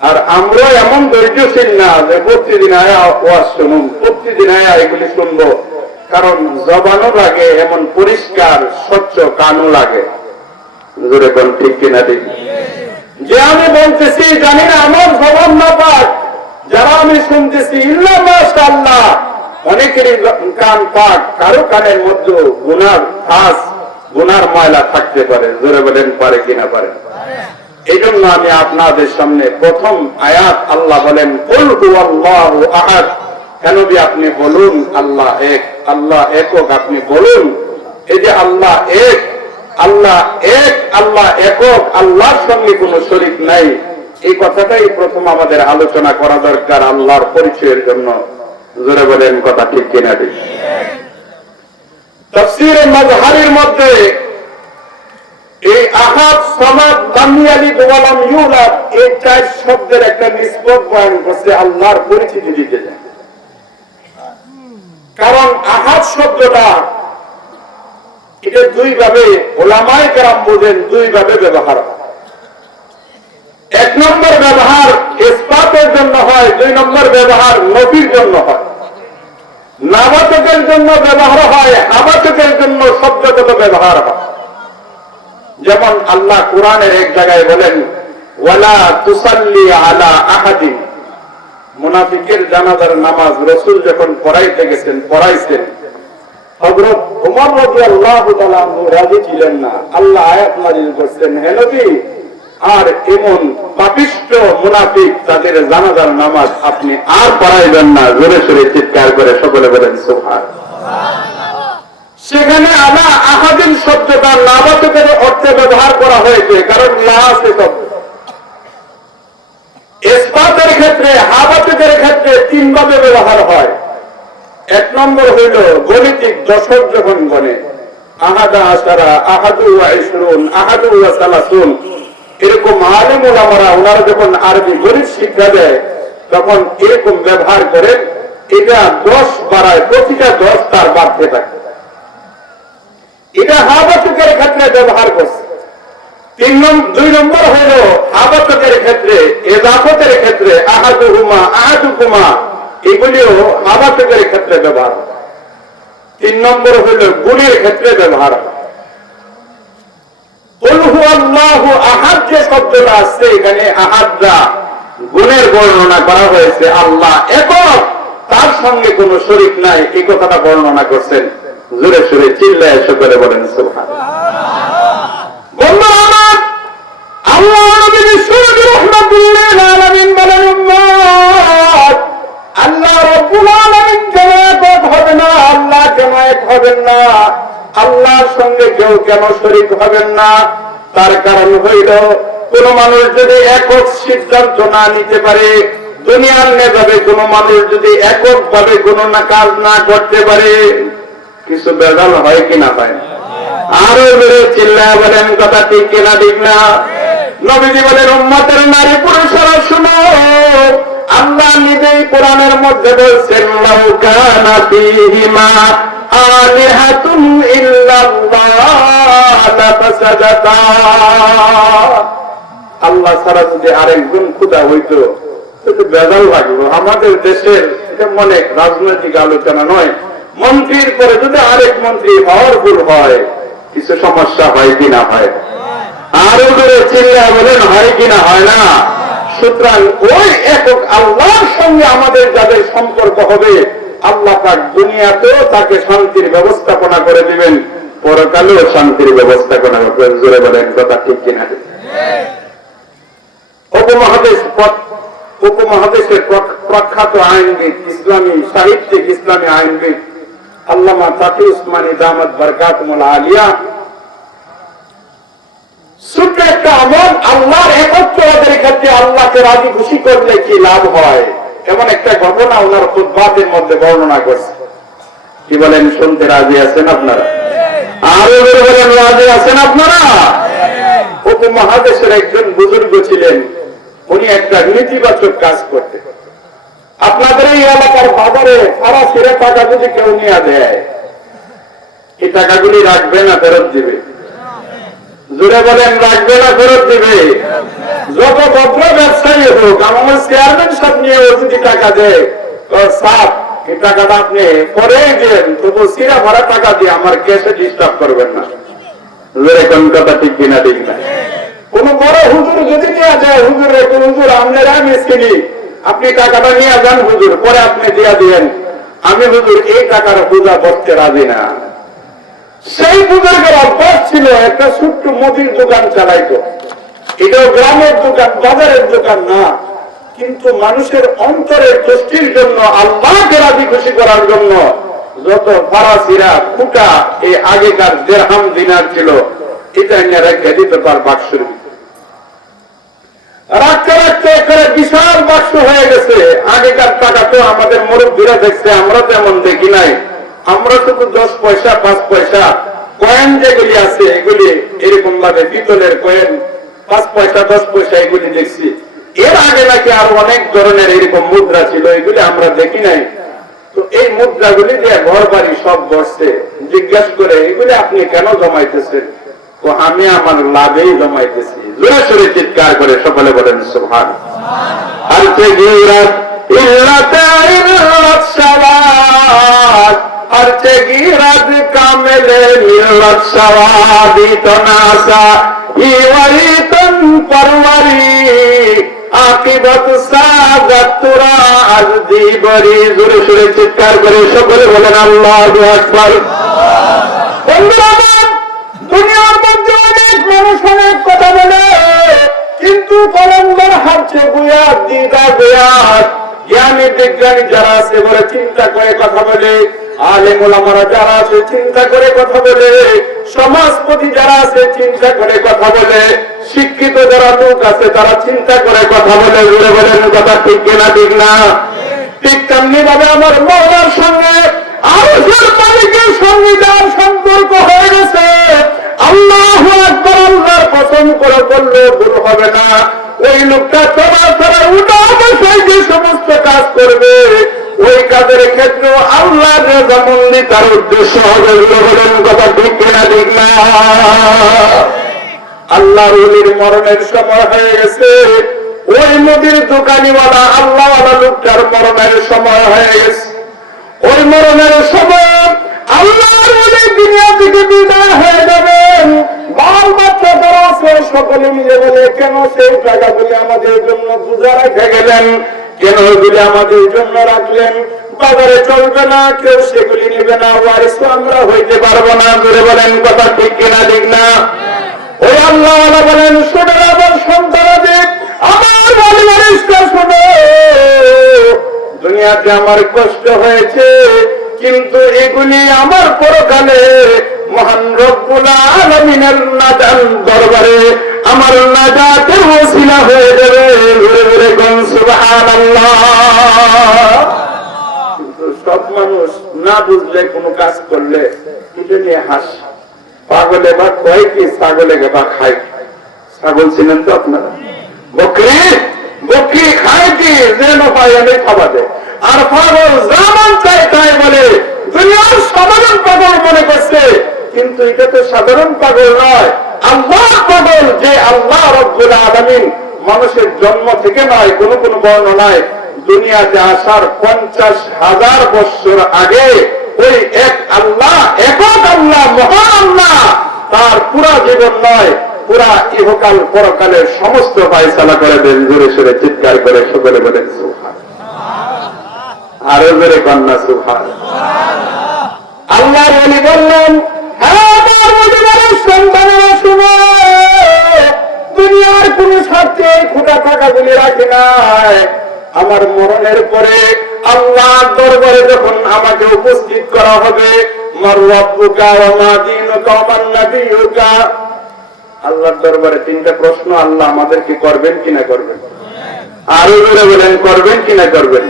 আর আমরা এমন ধৈর্যশীল না যে প্রতিদিন আয়া ওয়াজ শুনুন, প্রতিদিন আয়া এগুলি শুনবো। কারণ জবানও লাগে, এমন পরিষ্কার স্বচ্ছ কানও লাগে। জোরে কোন ঠিক কিনা ঠিক? যে আমি বলতেছি জানি না আমার জবান না পাক, যারা আমি শুনতেছি ইল্লা মাশাআল্লাহ অনেকেরই কান পাক, কারো কানের মধ্যে গুনার ফাঁস, গুনার ময়লা থাকতে পারে। জোরে বলেন পারে কিনা পারে? এই জন্য আমি আপনাদের সামনে প্রথম আয়াত আল্লাহ বলেন কুল হুয়াল্লাহু আহাদ। কেন যে আপনি বলুন আল্লাহ এক, আল্লাহ একক, আপনি বলুন এই যে আল্লাহ এক, আল্লাহ এক, আল্লাহ একক, আল্লাহর সঙ্গে কোনো শরীক নাই। এই কথাটাই প্রথম আমাদের আলোচনা করা দরকার আল্লাহর পরিচয়ের জন্য। জোরে বলেন কথা ঠিক কিনা ঠিক? তাফসীরে মাজহারির মধ্যে এই আহাদ, সামাদ, লাম ইয়ালিদ ওয়া লাম ইউলাদ, এই 4 শব্দের একটা নিসবত বয়ান করছে আল্লাহর পরিচিতি দিতে যায়। কারণ আহাদ শব্দটা এটা 2 ভাবে উলামায়ে কেরাম বলেন, 2 ভাবে ব্যবহার হয়। 1 নম্বর ব্যবহার ইসবাতের জন্য হয়, 2 নম্বর ব্যবহার নফির জন্য হয়। নাবাতকের জন্য ব্যবহার হয়, আবাতকের জন্য শব্দগত ব্যবহার হয়। যেমন আল্লাহ কোরআনের এক জায়গায় বলেন ওয়ালা তুসাল্লি আলা আহাদিন, মুনাফিকের জানাজার নামাজ রাসূল যখন পড়াইছেন হযরত ওমর রাদিয়াল্লাহু তাআলা আনহু রাজি ছিলেন না। আল্লাহ আয়াত নাযিল করেছেন, হে নবী, আর এমন পাপিষ্ঠ মুনাফিক তাদের জানাজার নামাজ আপনি আর পড়াইবেন না। জোরে সোরে চিৎকার করে সকলে বলেন সুবহানাল্লাহ। সেখানে আলা আহাদিন শব্দটা নাবাতকের অর্থে ব্যবহার করা হয়েছে, কারণ লা আছে শব্দ। ইসবাতের ক্ষেত্রে, হাবাতকের ক্ষেত্রে 3 ভাবে ব্যবহার হয়। 1 নম্বর হইল গণিতিক দশক যখন গণে, আহাদা আশারা, আহাদু ওয়া ইশরুন, আহাদু ওয়া সালাসুন, এরকম আলেম ওলামারা ওনারা যখন আরবি গণিত শিক্ষা দেয় তখন এরকম ব্যবহার করেন। এটা 10 বাড়ায়, প্রতিটা 10 তার বাড়তে থাকে। এটা হাবাতকের ক্ষেত্রে ব্যবহার করছে। 2 নম্বর হলো হাবাতকের ক্ষেত্রে, ইজাফতের ক্ষেত্রে আহাদুহুমা, আহাদুকুমা, এগুলিও হাবাতকের ক্ষেত্রে ব্যবহার হয়। 3 নম্বর হলো গুণের ক্ষেত্রে ব্যবহার হয়। কুল হুয়াল্লাহু আহাদ যে শব্দটা আছে এখানে আহাদরা গুণের বর্ণনা করা হয়েছে। আল্লাহ একক, তার সঙ্গে কোনো শরীক নাই, এই কথাটা বর্ণনা করছেন। জোরে সোরে চিল্লায় সকলে বলেন সুবহানাল্লাহ। বন্ধু আমার, আল্লাহ নবী বিশ্বনবী রাহমাতুল আলামিন বলেন উম্মত, আল্লাহ রাব্বুল আলামিন কেন একক হবে না? আল্লাহ কেন এক হবেন না? আল্লাহর সঙ্গে কেউ কেন শরীক হবেন না? তার কারণ হইল কোন মানুষ যদি একক সিদ্ধান্ত না নিতে পারে, দুনিয়ার নেভাবে কোন মানুষ যদি একক ভাবে কোন না কাজ না করতে পারে, কিছু বেজাল হয় কিনা হয়? আরো বেড়ে চিল্লায় বলেন কথা ঠিক কিনা ঠিক না? নবীজি বলেন উম্মতের নারী পুরুষেরা শুনো, আল্লাহ নিজেই কোরআনের মধ্যে বলছেন লাউ কানা ফীহিমা আলিহাতুন ইল্লাল্লাহ লাফাসাদাতা। আল্লাহ ছাড়া যদি আরেকজন খুদা হইতো তো বেজাল লাগলো। আমাদের দেশের এটা মনে রাজনৈতিক আলোচনা নয়, মন্ত্রীর পরে যদি আরেক মন্ত্রী পাওয়ারফুল হয় কিছু সমস্যা হয় কিনা হয়, আরো করে চিল্লা বলেন হয় কিনা হয় না। সুতরাং ওই একক আল্লাহর সঙ্গে আমাদের যাদের সম্পর্ক হবে, আল্লাহ পাক দুনিয়াতেও তাকে শান্তির ব্যবস্থাপনা করে দিবেন, পরকালেও শান্তির ব্যবস্থাপনা করে। জোরে বলেন কথা ঠিক কিনা? উপমহাদেশের প্রখ্যাত আইনবিদ, ইসলামী সাহিত্যিক, ইসলামী আইনবিদ আল্লামা তাকি উসমানী দামাত বরকাতুল আলিয়া ছোট্ট একটা আমল, আল্লাহর একত্ববাদের ক্ষেত্রে আল্লাহকে রাজি খুশি করলে কি লাভ হয়, এমন একটা ঘটনা ওনার খুতবাতের মধ্যে বর্ণনা করছে। কি বলেন, শুনতে রাজি আছেন আপনারা? আরো বলেন রাজি আছেন আপনারা? উপমহাদেশের একজন বুজুর্গ ছিলেন, উনি একটা নীতিবাচক কাজ করতেন। আপনাদের এই এলাকার বাজারে সারা ছেড়ে টাকা যদি কেউ নিয়ে দেয়, এই টাকাগুলি রাখবে না ফেরত দিবে? জোরে বলেন, রাখবে না ফেরত দিবে? যত ভদ্র ব্যবসায়ী হোক, আমার চেয়ারম্যান সব নিয়ে ও যদি টাকা দেয়, সাপ এই টাকাটা আপনি পরে দেন, তবু সিরা ভরা টাকা দিয়ে আমার কেসে ডিস্টার্ব করবেন না। জোরে কোন কথা ঠিক কিনা? ঠিক না? কোন বড় হুজুর যদি নিয়ে যায়, হুজুর হুজুর আপনারা মিসকিনি, আপনি টাকাটা নিয়ে যান হুজুর, পরে আপনি দিয়া দিয়েন, আমি হুজুর এই টাকার পূজা করতে রাজি না। সেই বুজুর্গের অভ্যাস ছিল একটা ছোট্ট মুদির দোকান চালাইতো। এটাও গ্রামের দোকান, বাজারের দোকান না, কিন্তু মানুষের অন্তরের তুষ্টির জন্য, আল্লাহকে রাজি খুশি করার জন্য যত ফারাসিরা ফুটা এই আগেকার দিরহাম দিনার ছিল, এটা এনে রেখে দিত তার বাক্সের ভিতরে। রাখতে রাখতে এখানে বিশাল বাক্স হয়ে গেছে। আগেকার টাকা তো আমাদের মুরব্বীরা দেখছে, আমরা তো এমন দেখি নাই। আমরা শুধু 10 পয়সা 5 পয়সা কয়েন যেগুলি আছে, এগুলি এরকম ভাবে পিতলের কয়েন 5 পয়সা 10 পয়সা এগুলি দেখছি। এর আগে নাকি আরো অনেক ধরনের এরকম মুদ্রা ছিল, এগুলি আমরা দেখি নাই। তো এই মুদ্রাগুলি দিয়ে ঘর বাড়ি সব বসছে। জিজ্ঞাসা করে, এগুলি আপনি কেন জমাইতেছেন? তো আমি আমার লাভেই জমাইতেছি। জোরে সোরে চিৎকার করে সকলে বলেন সুবহান। আর গিরাজ কামেলে মিল্লাত সওয়াবি তনাসা ইওয়ারিতন পরওয়ারি আকিবাত সাগাতুরা আজদি বরি। জোরে সোরে চিৎকার করে সকলে বলেন আল্লাহু আকবার। বন্ধুরা, দুনিয়ার মধ্যে অনেক মানুষ অনেক কথা বলে, কিন্তু কলম্বার হারছে বুয়াত, দিদা বুয়াত। জ্ঞানী বিজ্ঞানী যারা আছে বলে চিন্তা করে কথা বলে, আলেম ওলামারা যারা আছে চিন্তা করে কথা বলে, সমাজপতি যারা আছে চিন্তা করে কথা বলে, শিক্ষিত যারা লোক আছে তারা চিন্তা করে কথা বলে। জোরে বলেন কথা ঠিক কিনা? ঠিক না? ঠিক তেমনি ভাবে আমার মওলার সঙ্গে আরশের মালিকের সঙ্গে যার সম্পর্ক হয়ে গেছে, আল্লাহু আকবার, আল্লাহর কসম করে বললে ভুল হবে না, ওই লোকটা তোমার ছাড়া উঠা বসায় যে সমস্ত কাজ করবে, ওই কাজের ক্ষেত্রে আল্লাহর রাজামন্দি তার উদ্দেশ্য হবে। বলেন কথা ঠিক কিনা? ঠিক না? আল্লাহর ওলির মরণের সময় হয়ে গেছে, ওই নদীর দোকানিওয়ালা আল্লাহওয়ালা লোকটার মরণের সময় হয়ে গেছে। ওই মরণের সময় আল্লাহর ওলি দুনিয়া থেকে বিদায় হয়ে যাবেন। বাল বাচ্চা যারা আছে সকলে মিলে বলে, কেন সেই টাকাগুলি আমাদের জন্য বুঝা রেখে গেলেন? কেন ওইগুলি আমাদের জন্য রাখলেন? বাজারে চলবে না, কেউ সেগুলি নেবে না, ওয়ারিস আমরা হইতে পারবো না। জোরে বলেন কথা ঠিক কিনা? ঠিক না? ওই আল্লাহওয়ালা বলেন, শোনো আমার সন্তানাদের, আমার ওয়ারিসটা শোনো, দুনিয়াতে আমার কষ্ট হয়েছে, কিন্তু এগুলি আমার পরকালে মহান রব্বুল আলামিনের নাজাত দরবারে আমার নাজাতের ওসিলা হয়ে যাবে। ঘুরে ঘুরে কোন সুবহানাল্লাহ। কিন্তু সব মানুষ না বুঝলে কোনো কাজ করলে এটা নিয়ে হাসে। পাগলে বা কয় কি, ছাগলে বা খায়। ছাগল ছিলেন তো আপনারা? বকরি বকরি খায় কি, যেন পায় আমি খাওয়া দেয়। আর পাগল জামান চাই তাই বলে দুনিয়ার সাধারণ পাগল মনে করছে, কিন্তু এটা তো সাধারণ পাগল নয়, আল্লাহর পাগল। যে সেই আল্লাহ রব্বুল আলামিন মানুষের জন্ম থেকে নয়, কোন কোন বর্ণনায় দুনিয়াতে আসার 50,000 বছর আগে ওই এক আল্লাহ, একক আল্লাহ, মহান আল্লাহ তার পুরা জীবন নয়, পুরা ইহকাল পরকালের সমস্ত ফায়সালা করে দেন। জোরে সোরে চিৎকার করে সকলে বলেন সুবহানাল্লাহ। আরো জোরে কন্যা সুবহানাল্লাহ। আল্লাহর ওলি বললেন, হ্যাঁ আমার মুজিবের সন্তানেরা শুনো, দুনিয়ার কোন স্বার্থে খোটা টাকাগুলি রাখি নাই। আমার মরণের পরে আল্লাহর দরবারে যখন আমাকে উপস্থিত করা হবে, মার রাব্বুকা ওয়া মা দীনুকা ওয়া মান নাবিয়ুকা, আল্লাহর দরবারে 3টা প্রশ্ন আল্লাহ আমাদেরকে করবেন কিনা করবেন? আরো জোরে বলেন, করবেন কিনা করবেন?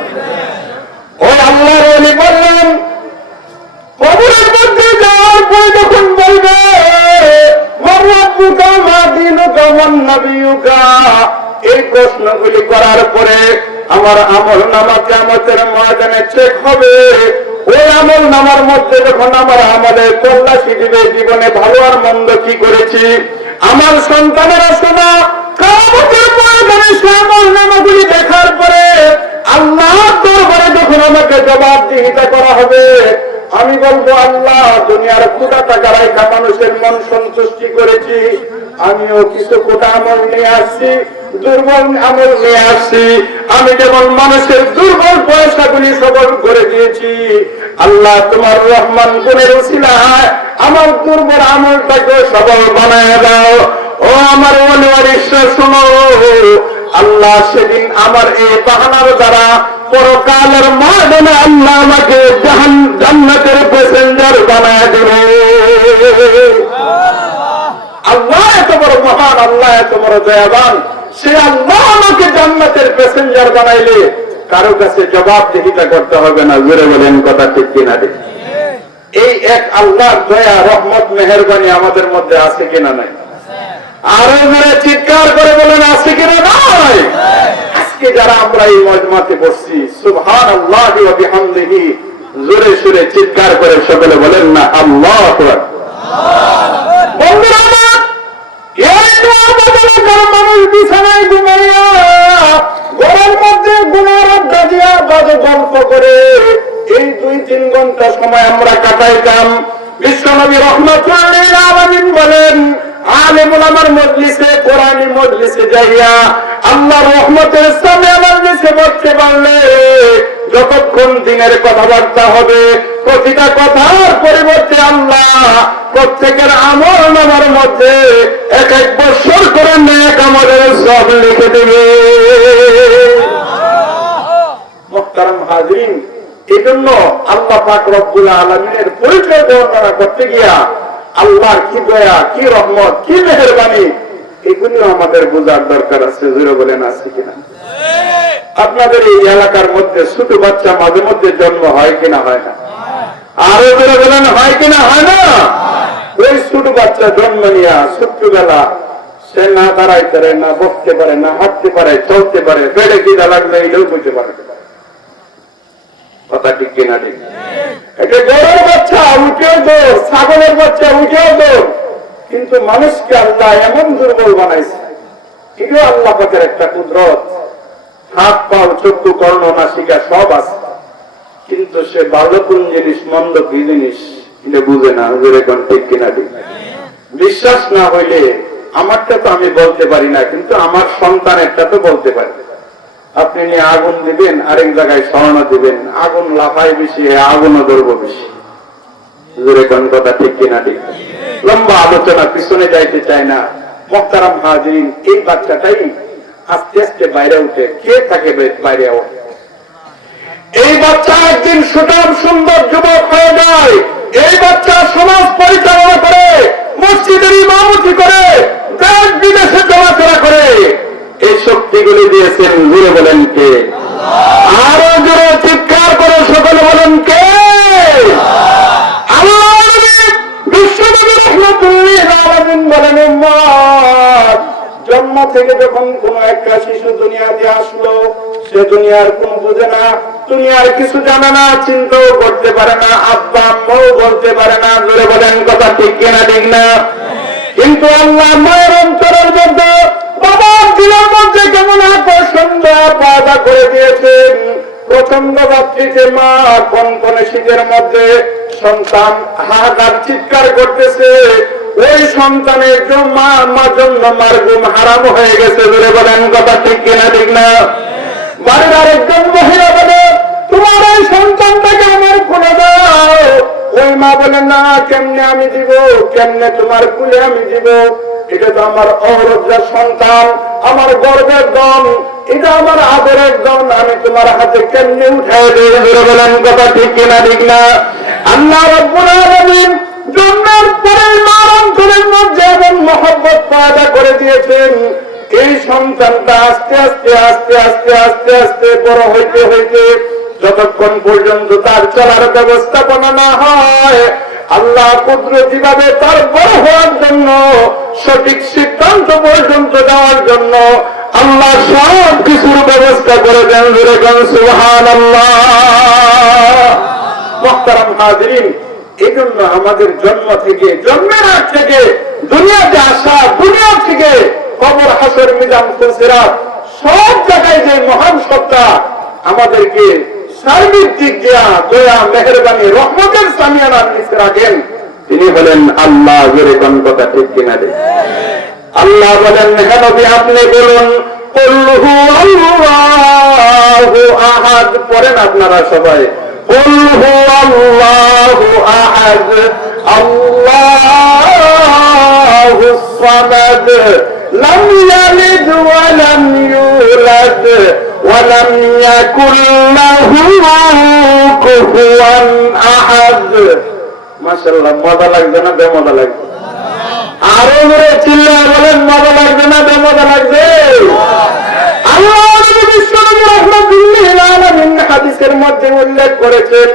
ওই আল্লাহর ওলি বললেন, কবরের মধ্যে যাওয়ার পরে যখন বলবে মার রাব্বুকা ওয়া মা দীনুকা ওয়া মান নাবিয়ুকা, এই প্রশ্নগুলি করার পরে আমার আমল নামা কিয়ামতের ময়দানে চেক হবে। ওই আমল নামার মধ্যে যখন আমার আমাদের তল্লাশি দিবে, জীবনে ভালো আর মন্দ কি করেছি। আমার সন্তানেরা শোনা, কিয়ামতের ময়দানে সেই আমল নামাগুলি দেখার পরে আল্লাহর দরবারে যখন আমাকে জবাবদিহিতা করা হবে, আমি বলবো আল্লাহ, দুনিয়ার কোটা টাকা রাখা মানুষের মন সন্তুষ্টি করেছি, আমিও কিছু কোটা আমল নিয়ে আসছি, দুর্বল আমল নিয়ে আসছি। আমি যেমন মানুষের দুর্বল পয়সাগুলি সবল করে দিয়েছি, আল্লাহ তোমার রহমান গুণের উসিলায় আমার দুর্বল আমলটাকে সবল বানায় দাও। ও আমার ওলিওয়ার ঈশ্বর শোনো, আল্লাহ সেদিন আমার এই বাহানার দ্বারা পরকালের ময়দানে আল্লাহ আমাকে জান্নাতের প্যাসেঞ্জার বানায় দেবে। আল্লাহ এত বড় মহান, আল্লাহ এত বড় দয়াবান, সে আল্লাহ আমাকে জান্নাতের প্যাসেঞ্জার বানাইলে কারো কাছে জবাবদিহিতা করতে হবে না। জোরে বলেন কথা ঠিক কিনা? এই এক আল্লাহর দয়া, রহমত, মেহেরবানি আমাদের মধ্যে আছে কিনা নাই? আরো জোরে চিৎকার করে বলেন, আছে কিনা নাই? আজকে যারা আমরা এই মজমাতে বসছি, সুবহানাল্লাহি ওয়া বিহামদিহি, জোরে সুরে চিৎকার করে সকলে বলেন না আল্লাহু আকবার। বন্ধুরা আমার, এই দোয়া মানুষ বিছানায় ঘুমাইয়া ঘরের মধ্যে গুনার আড্ডা দিয়া বাজে গল্প করে এই 2-3 ঘন্টা সময় আমরা কাটাইতাম। বিশ্বনবী রাহমাতুল্লাহ আলামিন বলেন, আলেমুল আমার মজলিসে, কোরআনী মজলিসে যাইয়া আল্লাহর রহমতের সামনে আমার দেশে বসতে পারলে যতক্ষণ দিনের কথাবার্তা হবে, প্রতিটা কথার পরিবর্তে আল্লাহ প্রত্যেকের আমল নামার মধ্যে 1 বছর করে নেক আমলের সব লিখে দেবে। মুহতারাম হাজিরিন, এই জন্য আল্লাহ পাক রব্বুল আলামিনের পরিচয় বর্ণনা করতে গিয়া আল্লাহর কি দয়া, কি রহমত, কি মেহেরবানি, এগুলো আমাদের বোঝার দরকার আছে। জোরে বলেন, আছে কিনা? আপনাদের এই এলাকার মধ্যে ছোট বাচ্চা মাঝে মধ্যে জন্ম হয় কিনা হয় না? আরো জোরে বলেন, হয় কিনা হয় না? ওই ছোট বাচ্চা জন্ম নিয়ে ছোট্টবেলা সে না দাঁড়াইতে পারে, না বসতে পারে, না হাঁটতে পারে, চলতে পারে, পেটে খিদা লাগলে এলেও বুঝতে পারে। কথা ঠিক কিনা? ঠিক। এটা গরুর বাচ্চা উঠেও দৌড়, ছাগলের বাচ্চা উঠেও দৌড়, কিন্তু মানুষকে আল্লাহ এমন দুর্বল বানাইছে। এটাও আল্লাহ পাকের একটা কুদরত। হাত পাও, চক্ষু, কর্ণ, নাসিকা সব আছে, কিন্তু সে ভালো কোন জিনিস, মন্দ কি জিনিস এটা বুঝে না। যেরকম ঠিক কিনা? ঠিক। বিশ্বাস না হইলে আমারটা তো আমি বলতে পারি না, কিন্তু আমার সন্তানেরটা তো বলতে পারি। আপনি নিয়ে আগুন দিবেন, আরেক জায়গায় স্বর্ণ দিবেন, আগুন লাফায় বেশি, আগুনও ধরবো বেশি। যেরকম কথা ঠিক কিনা? ঠিক। লম্বা আলোচনা পিছনে যাইতে চায় না। মুহতারাম হাজিরিন, এই বাচ্চাটাই আস্তে আস্তে বাইরে উঠে। কে থাকে বাইরে ওঠে? এই বাচ্চা একদিন সুঠাম সুন্দর যুবক হয়ে যায়। এই বাচ্চা সমাজ পরিচালনা করে, মসজিদের ইমামতি করে, দেশ বিদেশে চলাফেরা করে। এই শক্তিগুলি দিয়েছেন, জোরে বলেন কে? আরো জোরে চিৎকার করে সকলে বলেন কে? বিশ্বনবী রাহমাতুল্লাহ আলামিন বলেন, উম্মত, জন্ম থেকে যখন কোন একটা শিশু দুনিয়াতে আসলো, সে দুনিয়ার কোন বুঝে না, দুনিয়ার কিছু জানে না, চিন্তাও করতে পারে না, আব্বা আম্মাও বলতে পারে না। জোরে বলেন কথা ঠিক কিনা? ঠিক না? কিন্তু আল্লাহ মায়ের অন্তরের মধ্যে বাবার দিলের মধ্যে কেমন আকর্ষণ পয়দা করে দিয়েছেন। প্রচন্ড রাত্রিতে মা কনকনে শীতের মধ্যে সন্তান হাহাকার চিৎকার করতেছে। ওই সন্তানের মার জন্য মার ঘুম হারাম হয়ে গেছে। ধরে বলেন কথা ঠিক কিনা ঠিক না? বাড়ির আরেকজন মহিলা বলে, তোমার ওই সন্তানটাকে আমার কোলে দাও। ওই মা বলে, না, কেমনে আমি দিব, কেমনে তোমার কুলে আমি দিব? এটা তো আমার অহরজ্জার সন্তান, আমার গর্বের দম, এটা আমার আদরের দম, আমি তোমার হাতে কেমনে উঠাই দেব? ধরে বলেন কথা ঠিক কিনা ঠিক না? আল্লাহ রাব্বুল আলামিন জন্মের পরে মার অন্তরের মধ্যে এমন মহব্বত পয়দা করে দিয়েছেন। এই সন্তানটা আস্তে আস্তে আস্তে আস্তে আস্তে আস্তে বড় হইতে হইতে যতক্ষণ পর্যন্ত তার চলার ব্যবস্থাপনা না হয়, আল্লাহ কুদরতি ভাবে তার বড় হওয়ার জন্য, সঠিক সিদ্ধান্ত পর্যন্ত দেওয়ার জন্য আল্লাহ সব কিছুর ব্যবস্থা করে দেন। সুবহানাল্লাহ। মুহতারাম হাজিরিন, এই জন্য আমাদের জন্ম থেকে, জন্মের আগ থেকে দুনিয়াতে আসা, দুনিয়া থেকে কবর, হাসর, মিজান, সিরাত, সব জায়গায় যে মহান সত্তা আমাদেরকে সার্বিক দিক দিয়া দয়া, মেহেরবানি, রহমতের সামিয়ানার নিচে রাখেন, তিনি হলেন আল্লাহ। জোরে কোন কথা ঠিক কিনা? আল্লাহ বলেন, হে নবী আপনি বলুন, কুল হুয়াল্লাহু আহাদ। পড়েন আপনারা সবাই, কুল হুয়াল্লাহু আহাদ, আল্লাহুস সামাদ, লাম ইয়ালিদ ওয়া লাম ইউলাদ ওয়া লাম ইয়াকুল লাহু কুফুয়ান আহাদ। মাশাআল্লাহ, মজা লাগছে না বেমজা লাগছে? আরো জোরে চিল্লায় বলেন, মজা লাগবে না বেমজা লাগবে? আল্লাহ বিশ্বনবী রাহমাতুল্লিল আলামিন হাদিসের মধ্যে উল্লেখ করেছেন,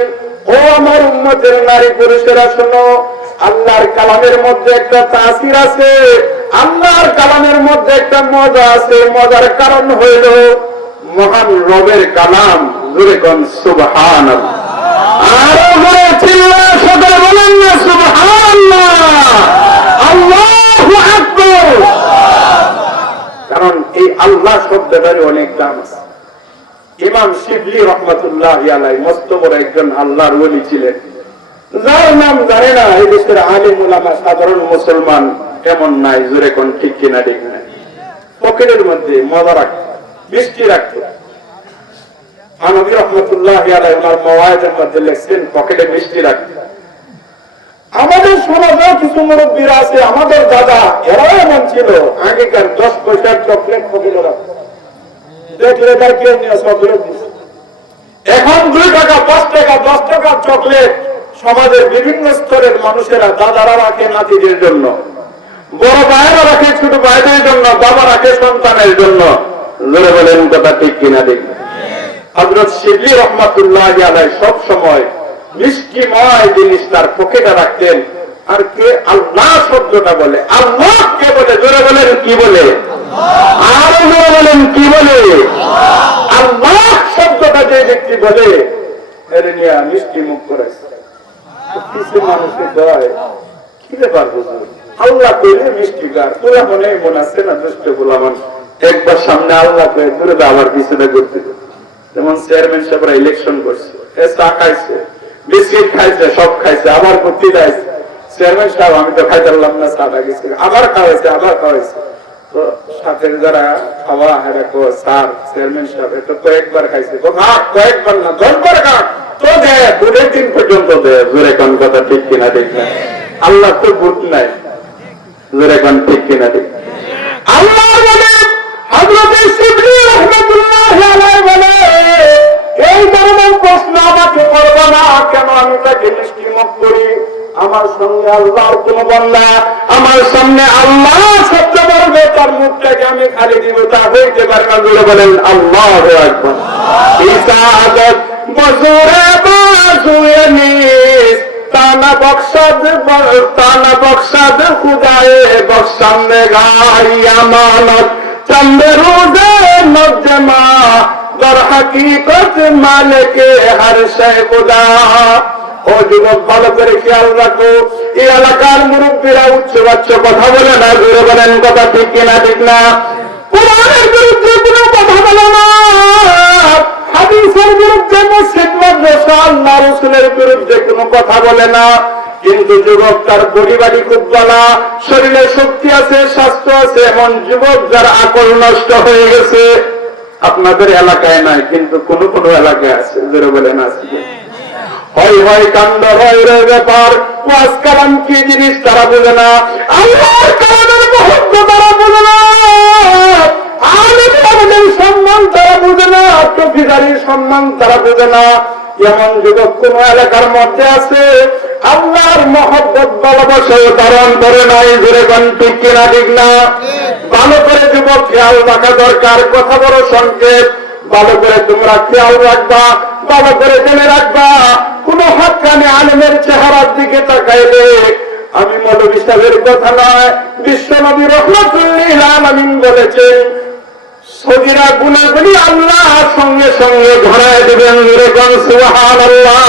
ও আমার উম্মতের নারী পুরুষেরা শোনো, আল্লাহর কালামের মধ্যে একটা তাসির আছে, আল্লাহর কালামের মধ্যে একটা মজা আছে। মজার কারণ হইল মহান রবের কালাম। জোরে কোন সুবহানাল্লাহ। আরো জোরে চিল্লায় সবাই বলেন না সুবহানাল্লাহ, আল্লাহু আকবার। কারণ এই আল্লাহ শব্দটার অনেক দাম আছে। ইমাম শিবলি রহমাতুল্লাহি আলাইহি মস্ত বড় একজন আল্লাহর ওলি ছিলেন, যার নাম জানে না এই দেশের আলিম উলামা, সাধারণ মুসলমান এমন নাই। জোরে কোন ঠিক কিনা ঠিক না? পকেটের মধ্যে মজা রাখত, মিষ্টি রাখত। নবী রহমাতুল্লাহি আলাইহি ওনার মাওয়ায়েজের মধ্যে লিখছেন পকেটে মিষ্টি রাখত। আমাদের সমাজেও কিছু মুরব্বীরা আছে, আমাদের দাদা, এরাও এমন ছিল। আগেকার 10 পয়সার চকলেট পকেটে রাখত, দেখলে তার কেউ নিয়ে চকলেট দিচ্ছে। এখন 2 টাকা, 5 টাকা, 10 টাকার চকলেট সমাজের বিভিন্ন স্তরের মানুষেরা, দাদারা রাখে নাতিদের জন্য, বড় ভাইয়েরা রাখে ছোট ভাইদের জন্য, বাবা রাখে সন্তানের জন্য। জোরে বলেন কথা ঠিক কিনা ঠিক? হযরত শিবলি রহমাতুল্লাহি আলাইহি সব সময় মিষ্টিময় জিনিস তার পকেটে রাখতেন। আর কে আল্লাহ শব্দটা বলে, আল্লাহ কে বলে? জোরে বলেন কি বলে? আরো জোরে বলেন কি বলে? আল্লাহ শব্দটা যে ব্যক্তি বলে, এর নিয়ে মিষ্টি মুখ করেছে। কিছু মানুষের দয় কি ব্যাপার বুঝুন, আল্লাহ কইলে মিষ্টি গার, পুরা মনে মন আছে না দুষ্ট গোলামান, একবার সামনে আল্লাহ কয়ে দূরে আবার পিছনে করতে। যেমন চেয়ারম্যান সাহেবরা ইলেকশন করছে, চা খাইছে, বিস্কিট খাইছে, সব খাইছে, আবার করতে যাইছে। চেয়ারম্যান সাহেব আমি তো খাইতে পারলাম না, চাটা গেছে, আবার খাওয়াইছে, আবার খাওয়াইছে। তো সাথে যারা খাওয়া হেরা স্যার চেয়ারম্যান সাহেব এটা কয়েকবার খাইছে, কয়েকবার না 10 বার খা তো দে, 2 দিন পর্যন্ত দে। জোরে কোন কথা ঠিক কিনা ঠিক না? আল্লাহ তো বুট নাই। জোরে কোন ঠিক কিনা ঠিক? আল্লাহ বলে, হযরত শিবলি রাহমাতুল্লাহি আলাইহি বলে, এই ধরনের প্রশ্ন আমাকে করবে না কেন, আমি তাকে মিষ্টি মুখ করি। আমার সঙ্গে আল্লাহর কোন বান্দা আমার সামনে আল্লাহ শব্দ বলবে, তার মুখটাকে আমি খালি দিব, তা হইতে পারে না। জোরে বলেন আল্লাহু আকবার। ইসাদত বজুরে বাজুয়ে নিস, তানা বখশাদ খুদায়ে বখশামনে গাই আমানত, চন্দে রোজে নজমা দর হकीकत मालिक हर शय खुदा। ও যুবক ভালো করে খেয়াল রাখো, এই এলাকার মুরব্বীরা উচ্চবাচ্য কথা বলে না, জোরে বলেন কথা ঠিক কিনা ঠিক না? কোরআনের বিরুদ্ধে কোনো কথা বলে না, হাদিসের বিরুদ্ধে, মসজিদ মাদ্রাসা আল্লাহ রাসূলের বিরুদ্ধে কোনো কথা বলে না। কিন্তু যুবক তার পরিবারই খুব বলা, শরীরে শক্তি আছে, স্বাস্থ্য আছে, এমন যুবক যার আকল নষ্ট হয়ে গেছে আপনাদের এলাকায় নাই, কিন্তু কোন কোন এলাকায় আছে, জোরে বলেন আছে। হয় হয় কাণ্ড হয় রে ব্যাপার, ওয়াজ কালাম কি জিনিস তারা বোঝে না, আল্লাহর কালামের মহত্ব তারা বোঝে না, আলেম ওলামাদের সম্মান তারা বোঝে না, টুপিদারির সম্মান তারা বোঝে না। এমন যুবক কোন এলাকার মধ্যে আছে আল্লাহর মহব্বত ভালোবাসা তার অন্তরে নাই, জোরে কোন ঠিক কিনা ঠিক না? ভালো করে যুবক খেয়াল রাখা দরকার, কথা বড় সংকেত, ভালো করে তোমরা খেয়াল রাখবা, ভালো করে জেনে রাখবা। কোন হক্কানি আলেমের চেহারার দিকে তাকাইলে, আমি মৌলভী সাহেবের কথা নয়, বিশ্ব নবী রাহমাতুল্লিল আলামিন বলেছেন, সগীরা গুনাহগুলি আল্লাহ সঙ্গে সঙ্গে ধরায় দেবেন, জোরে কোন সুবহানাল্লাহ।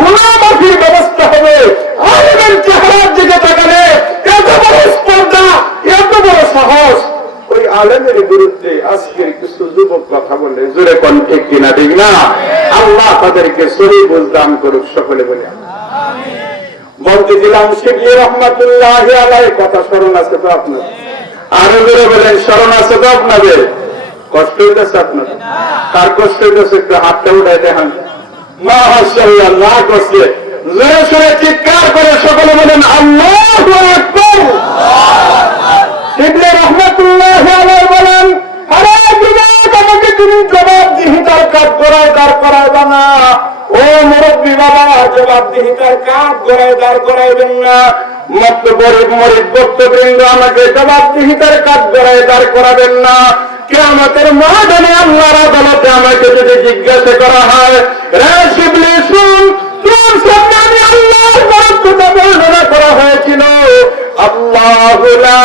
গুনাহ মাফির ব্যবস্থা হবে আলেমের চেহারার দিকে তাকালে। এত বড় স্পর্ধা, এত বড় সাহস ওই আলেমের বিরুদ্ধে আজকের কিছু যুবক কথা বলে, জোরে কোন ঠিক কিনা ঠিক না? আল্লাহ তাদেরকে সহি বুঝ দান করুক, সকলে বলে আমিন। বলতেছিলাম শিবলি রহমাতুল্লাহি আলাইহি কথা স্মরণ আছে তো আপনার? আরো জোরে বলেন, স্মরণ আছে তো আপনাদের? কষ্ট হইতেছে আপনাদের? কার কষ্ট হইতেছে একটু হাতটা উঠাই দেখান। মাশাআল্লাহ, না কষ্টে জোরে সোরে চিৎকার করে সকলে বলেন আল্লাহু আকবার। শিবলি রহমাতুল্লাহি আলাইহি বলেন, আরে যুবক, আমাকে তুমি জবাবদিহিতার কাজ দাঁড় করাইবা না। ও মুরব্বী বাবা, জবাবদিহিতার কাজ দাঁড় করাইবেন না। বক্তবৃন্দ, আমাকে জবাবদিহিতার কাজ দাঁড় করাবেন না। কিয়ামতের ময়দানে আল্লাহর আদালতে আমাকে যদি জিজ্ঞাসা করা হয়, রে শিবলি শুন, তোর সামনে আমি আল্লাহর বরকতটা বর্ণনা করা হয়েছিল, আল্লাহু লা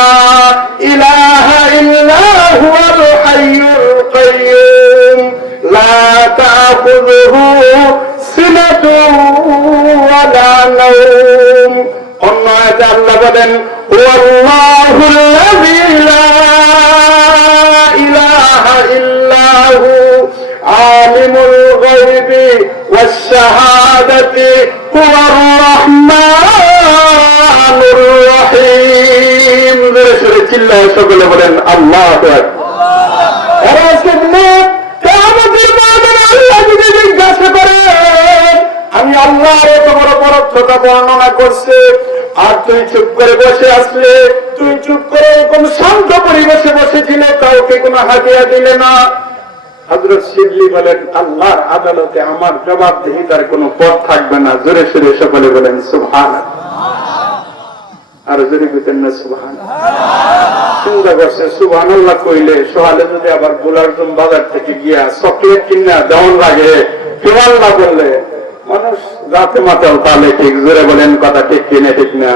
ইলাহা ইল্লা হুয়াল হাইয়ুল কাইয়্যুম লা তাখুযুহু সিনাতুন ওয়ালা নাওম। অন্য আয়াতে আল্লাহ বলেন, ওয়াল্লাহুল্লাযী লা ইলাহা ইল্লা হু আলিমুল গায়বি ওয়াশ শাহাদাতি হুয়ার রাহমানুর রহিম। জোরে সোরে চিল্লায় সকলে বলেন আল্লাহু আকবার। কিয়ামতের ময়দানে আল্লাহ যদি জিজ্ঞাসা করে, আমি আল্লাহর এত বড় পরোক্ষতা বর্ণনা করছে, আর তুই চুপ করে বসে আসলে, তুই চুপ করে এরকম শান্ত পরিবেশে বসেছিলে, কাউকে কোনো হাদিয়া দিলে না। হযরত শিবলি বলেন, আল্লাহর আদালতে আমার জবাবদিহিতার কোনো পথ থাকবে না। জোরে সোরে সকলে বলেন সুবহানাল্লাহ। আর জোরে বলেন না সুবহানাল্লাহ। চিন্তা করছে, সুবহানাল্লাহ কইলে সকালে যদি আবার গোলাপজাম বাজার থেকে গিয়া চকলেট কিনা দেওয়ান লাগে, কেমন না বললে মানুষ রাতে মাতাল তাহলে ঠিক। জোরে বলেন কথা ঠিক কিনা ঠিক না?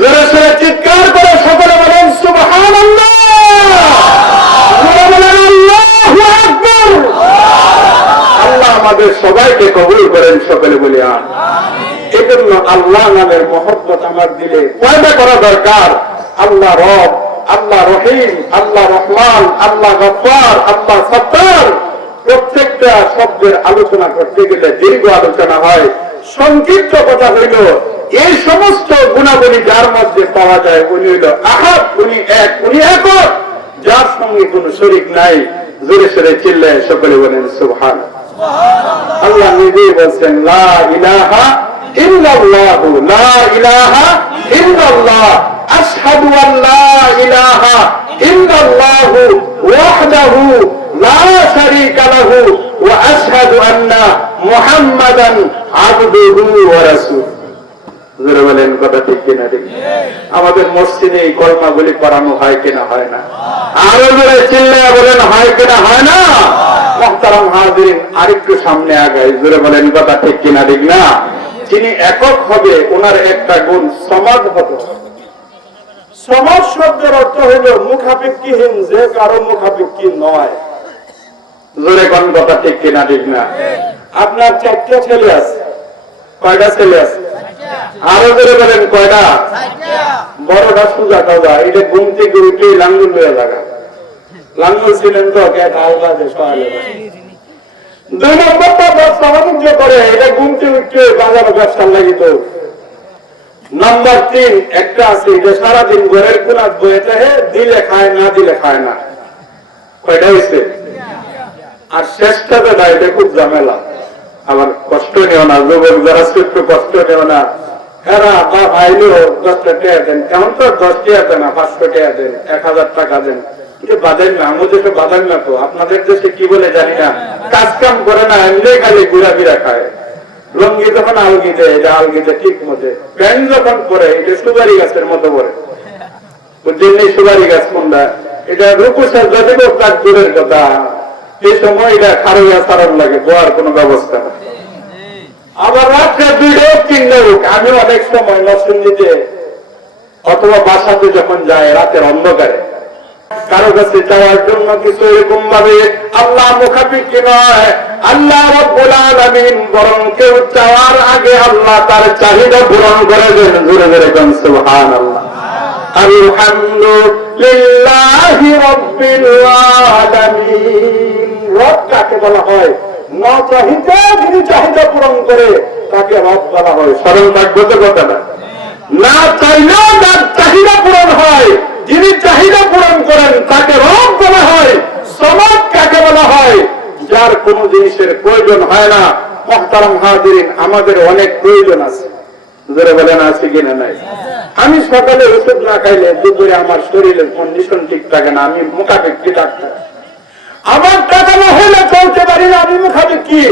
জোরে সোরে চিৎকার করে সকলে বলেন সুবহানাল্লাহ। জোরে বলেন আল্লাহু আকবার। আল্লাহ আমাদের সবাইকে কবুল করেন, সকলে বলি আমিন। এজন্য আল্লাহ নামের মহব্বত আমার দিলে পয়দা করা দরকার। আল্লাহ রব, আল্লাহ রহিম, আল্লাহ রহমান, আল্লাহ গফফার, আল্লাহ সত্তার, প্রত্যেকটা শব্দের আলোচনা করতে গেলে দীর্ঘ আলোচনা হয়। সংক্ষিপ্ত কথা হইল, এই সমস্ত গুণাবলী যার মধ্যে পাওয়া যায়, উনি হইল আহাদ, উনি এক, উনি একক, যার সঙ্গে কোন শরীক নাই। জোরে সোরে চিল্লায় সকলে বলেন সুবহানাল্লাহ। আল্লাহ নিজেই বলছেন, লা ইলাহা ইল্লাল্লাহু, লা ইলাহা ইল্লাল্লাহ, আশহাদু আল্লা ইলাহা ইল্লাল্লাহু ওয়াহদাহু লা শারীকা লাহু ওয়া আশহাদু আন্না মুহাম্মাদান আবদুহু ওয়া রাসূলুহু। জোরে বলেন কথা ঠিক কিনা ঠিক? আমাদের মসজিদে এই কলমাগুলি পড়ানো হয় কিনা হয় না? আরো জোরে চিল্লায়া বলেন হয় কিনা হয় না? মুহতারাম হাজিরিন, আরেকটু সামনে আগাই, জোরে বলেন কথা ঠিক কিনা ঠিক না? যিনি একক হবে, ওনার একটা গুণ সমাদ হবে। সমাজ শব্দের অর্থ হইল মুখাপেক্ষীহীন, যে কারো মুখাপেক্ষী নয়। জোরে কোন কথা ঠিক কিনা ঠিক না? আপনার 4টা ছেলে আছে, কয়টা ছেলে আছে? আরো ধরে বলেন কয়টা? বড়টা সুজা টাজা, এটা ঘুম থেকে উঠে লাঙ্গুল লয়ে লাগা। লাঙ্গুল ছিলেন তো আলগা দেশ। 2 নম্বরটা ব্যবসা বাণিজ্য করে, এটা ঘুম থেকে উঠে বাজার ব্যবসার লাগিত। নাম্বার 3 একটা আছে, এটা সারাদিন ঘরের কোনাত বয়ে থাকে, দিলে খায় না দিলে খায় না। কয়টা হয়েছে? আর শেষটাতে না, এটা খুব ঝামেলা। আমার কষ্ট নেও না, যুবক যারা একটু কষ্ট নেও না। হ্যাঁ বা ভাইলো 10 টাকা দেন, এমন তো 10 টাকা দেন না, 500 টাকা দেন, 1000 টাকা দেন, এটা বাঁধেন না। আমাদের তো বাঁধেন না। তো আপনাদের দেশে কি বলে জানি না, কাজ কাম করে না, এমনি খালি ঘুরাফিরা খায়। লঙ্গি যখন আলগিতে, এটা আলগিতে ঠিক মতে, প্যান্ট যখন পরে এটা সুপারি গাছের মতো পরে, বুঝলেন? সুপারি গাছ কোনটা? এটা রূপসার জাতিব কাজ দূরের কথা, এই সময় এটা খারুয়া সারার লাগে, বোয়ার কোন ব্যবস্থা। আবার রাত্রে 2টা 3টা হোক, আমি অনেক সময় নরসিংদীতে অথবা বাসাতে যখন যায় রাতের অন্ধকারে, কারো কাছে যাওয়ার জন্য কিছু এরকম ভাবে আল্লাহ মুখাপেক্ষী নয়, আল্লাহ রাব্বুল আলামিন বরং কেউ চাওয়ার আগে আল্লাহ তার চাহিদা পূরণ করে দেন। জোরে জোরে বলেন সুবহানাল্লাহ। আলহামদুলিল্লাহি রাব্বিল আলামিন। রব কাকে বলা হয়? না চাহিদা যিনি চাহিদা পূরণ করে তাকে রব বলা হয়। স্মরণ রাখবো তো কথাটা, না চাইলেও তার চাহিদা পূরণ হয়, যিনি চাহিদা পূরণ করেন তাকে রব বলা হয়। সমাজ কাকে বলা হয়? যার কোন জিনিসের প্রয়োজন হয় না। মুহতারাম হাজিরিন, আমাদের অনেক প্রয়োজন আছে। যারা বলেন আছে কিনা নাই? আমি সকালে ওষুধ না খাইলে দুপুরে আমার শরীরের কন্ডিশন ঠিক থাকে না, আমি মুখাপেক্ষী ডাক্তার। আমার টাকা না হইলে চলতে পারি না, আমি মুখাপেক্ষী।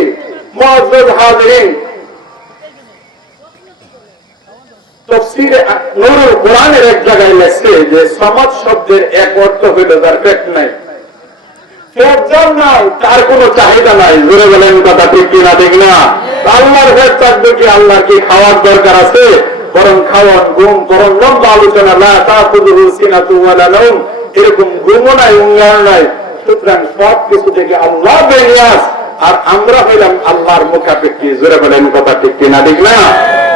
মুআজ্জাজ হাজিরিন, তাফসীরে নূরুল কোরআনের এক জায়গায় লেখছে যে সমাজ শব্দের এক অর্থ হইল যার পেট নাই, পেট নাই, তার কোনো চাহিদা নাই। জোরে বলেন কথা ঠিক কিনা? ঠিক না? আল্লাহর পেট থাকবে কি? আল্লাহর কি খাওয়ার দরকার আছে? বরং খাওয়ান, ঘুম, বরং লম্বা আলোচনা, লা তাখুযুহু সিনাতুন ওয়ালা নাওম, এরকম ঘুমও নাই, উঙ্গার নাই। সুতরাং সব কিছু থেকে আল্লাহ বেনিয়াস, আর আমরা হইলাম আল্লাহর মুখাপেক্ষী। জোরে বলেন কথা ঠিক কিনা? ঠিক না?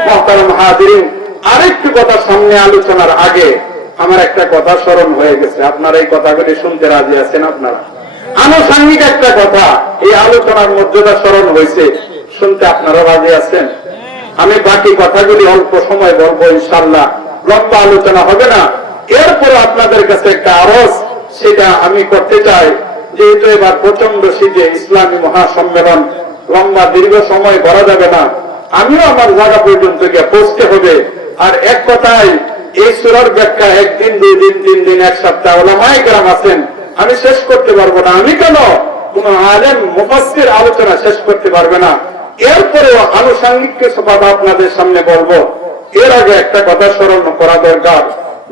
মুহতারাম হাজিরিন, আরেকটি কথা সামনে আলোচনার আগে আমার একটা কথা স্মরণ হয়ে গেছে। আপনারা এই কথাগুলি শুনতে রাজি আছেন? আপনারা আনুষঙ্গিক একটা কথা এই আলোচনার মর্যাদা স্মরণ হয়েছে, শুনতে আপনারা রাজি আছেন? আমি বাকি কথাগুলি অল্প সময় বলবো ইনশাআল্লাহ, লম্বা আলোচনা হবে না। এরপর আপনাদের কাছে একটা আরজ, সেটা আমি করতে চাই। যেহেতু এবার প্রচন্ড শীতে ইসলামী মহাসম্মেলন লম্বা দীর্ঘ সময় করা যাবে না, আমিও আমার জায়গা পর্যন্ত গিয়ে পৌঁছতে হবে। আর এক কথায় এই সূরার ব্যাখ্যা 1 দিন 2 দিন 3 দিন 1 সপ্তাহ ওলামায়ে কেরাম আছেন, আমি শেষ করতে পারবো না। আমি কেন, কোন আলেম মুফাসসির আলোচনা শেষ করতে পারবে না। এরপরেও আনুষঙ্গিক কিছু কথা আপনাদের সামনে বলবো। এর আগে একটা কথা স্মরণ করা দরকার,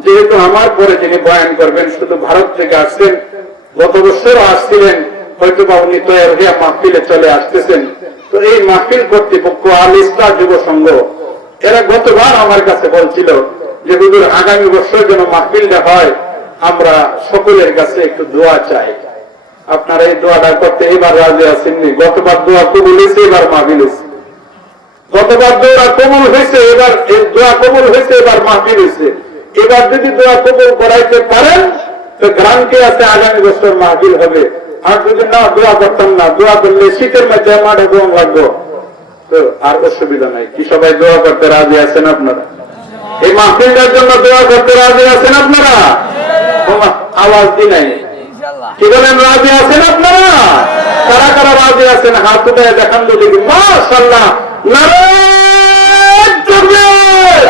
যেহেতু আমার পরে যিনি বয়ান করবেন শুধু ভারত থেকে আসছেন, গত বছরও আসছিলেন, হয়তো বা উনি তৈরি হয়ে মাহফিলে চলে আসতেছেন। তো এই মাহফিল কর্তৃপক্ষ আল ইসলাহ যুব সংঘ, এরা গতবার আমার কাছে বলছিল যে হুজুর আগামী বছর যেন মাহফিলটা হয়, আমরা সকলের কাছে একটু দোয়া চাই। আপনারা এই দোয়াটা করতে এবার রাজি আছেননি? গতবার দোয়া কবুল হয়েছে, এবার মাহফিল হয়েছে। গতবার দোয়া কবুল হয়েছে, এবার দোয়া কবুল হয়েছে, এবার মাহফিল হয়েছে। এবার যদি দোয়া কবুল করাইতে পারেন তো গ্রান্টি আছে আগামী বছর মাহফিল হবে। আর যদি না দোয়া করতাম না, দোয়া করলে শীতের মধ্যে মাঠে দোয়া লাগবো, তো আর অসুবিধা নাই। কি সবাই দোয়া করতে রাজি আছেন আপনারা? এই মাহফিলটার জন্য দোয়া করতে রাজি আছেন আপনারা? আওয়াজ দি নাই, কি বলেন? রাজি আছেন আপনারা? কারা কারা রাজি আছেন হাত উঠে দেখান তো দেখি। মাশাআল্লাহ, নারায়ে তাকবীর,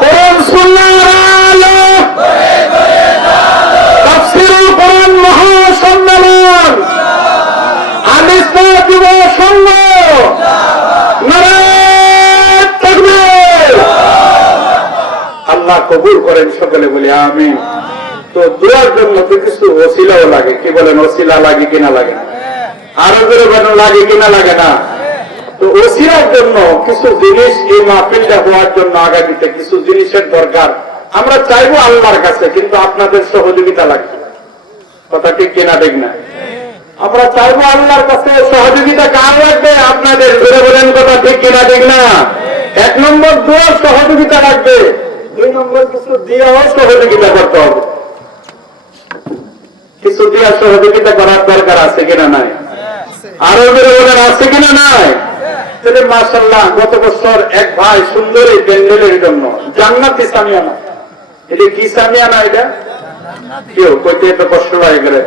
কোরআন সুন্নাহর আলো, তাফসীরুল কোরআন মহাসম্মেলন, আল ইসলাহ যুব সংঘ, নারায়ে তাকবীর। আল্লাহ কবুল করেন, সকলে বলি আমিন। তো দোয়ার জন্য তো কিছু ওসিলাও লাগে, কি বলেন? ওসিলা লাগে কিনা লাগে না? আরো জোরে বলেন, লাগে কিনা লাগে না? তো ওসিলার জন্য কিছু জিনিস, এই মাহফিলটা হওয়ার জন্য আগামীতে কিছু জিনিসের দরকার। আমরা চাইবো আল্লাহর কাছে, কিন্তু আপনাদের সহযোগিতা লাগবে। কথা ঠিক কিনা? ঠিক না? আমরা চাইবো আল্লাহর কাছে সহযোগিতা কার লাগবে? আপনাদের। ধরে বলেন কথা ঠিক কিনা ঠিক না? 1 নম্বর দোয়া সহযোগিতা লাগবে, 2 নম্বর কিছু দিয়েও সহযোগিতা করতে হবে। কিছু দিয়ে সহযোগিতা করার দরকার আছে কিনা নাই? আরো ধরে বলেন আছে কিনা নাই? তাহলে মাশাআল্লাহ গত বছর এক ভাই সুন্দর এই প্যান্ডেলের জন্য জান্নাতি সামিয়ানা, এটা কি সামিয়ানা? এটা কেউ কইতে এত কষ্ট লাগে গেলে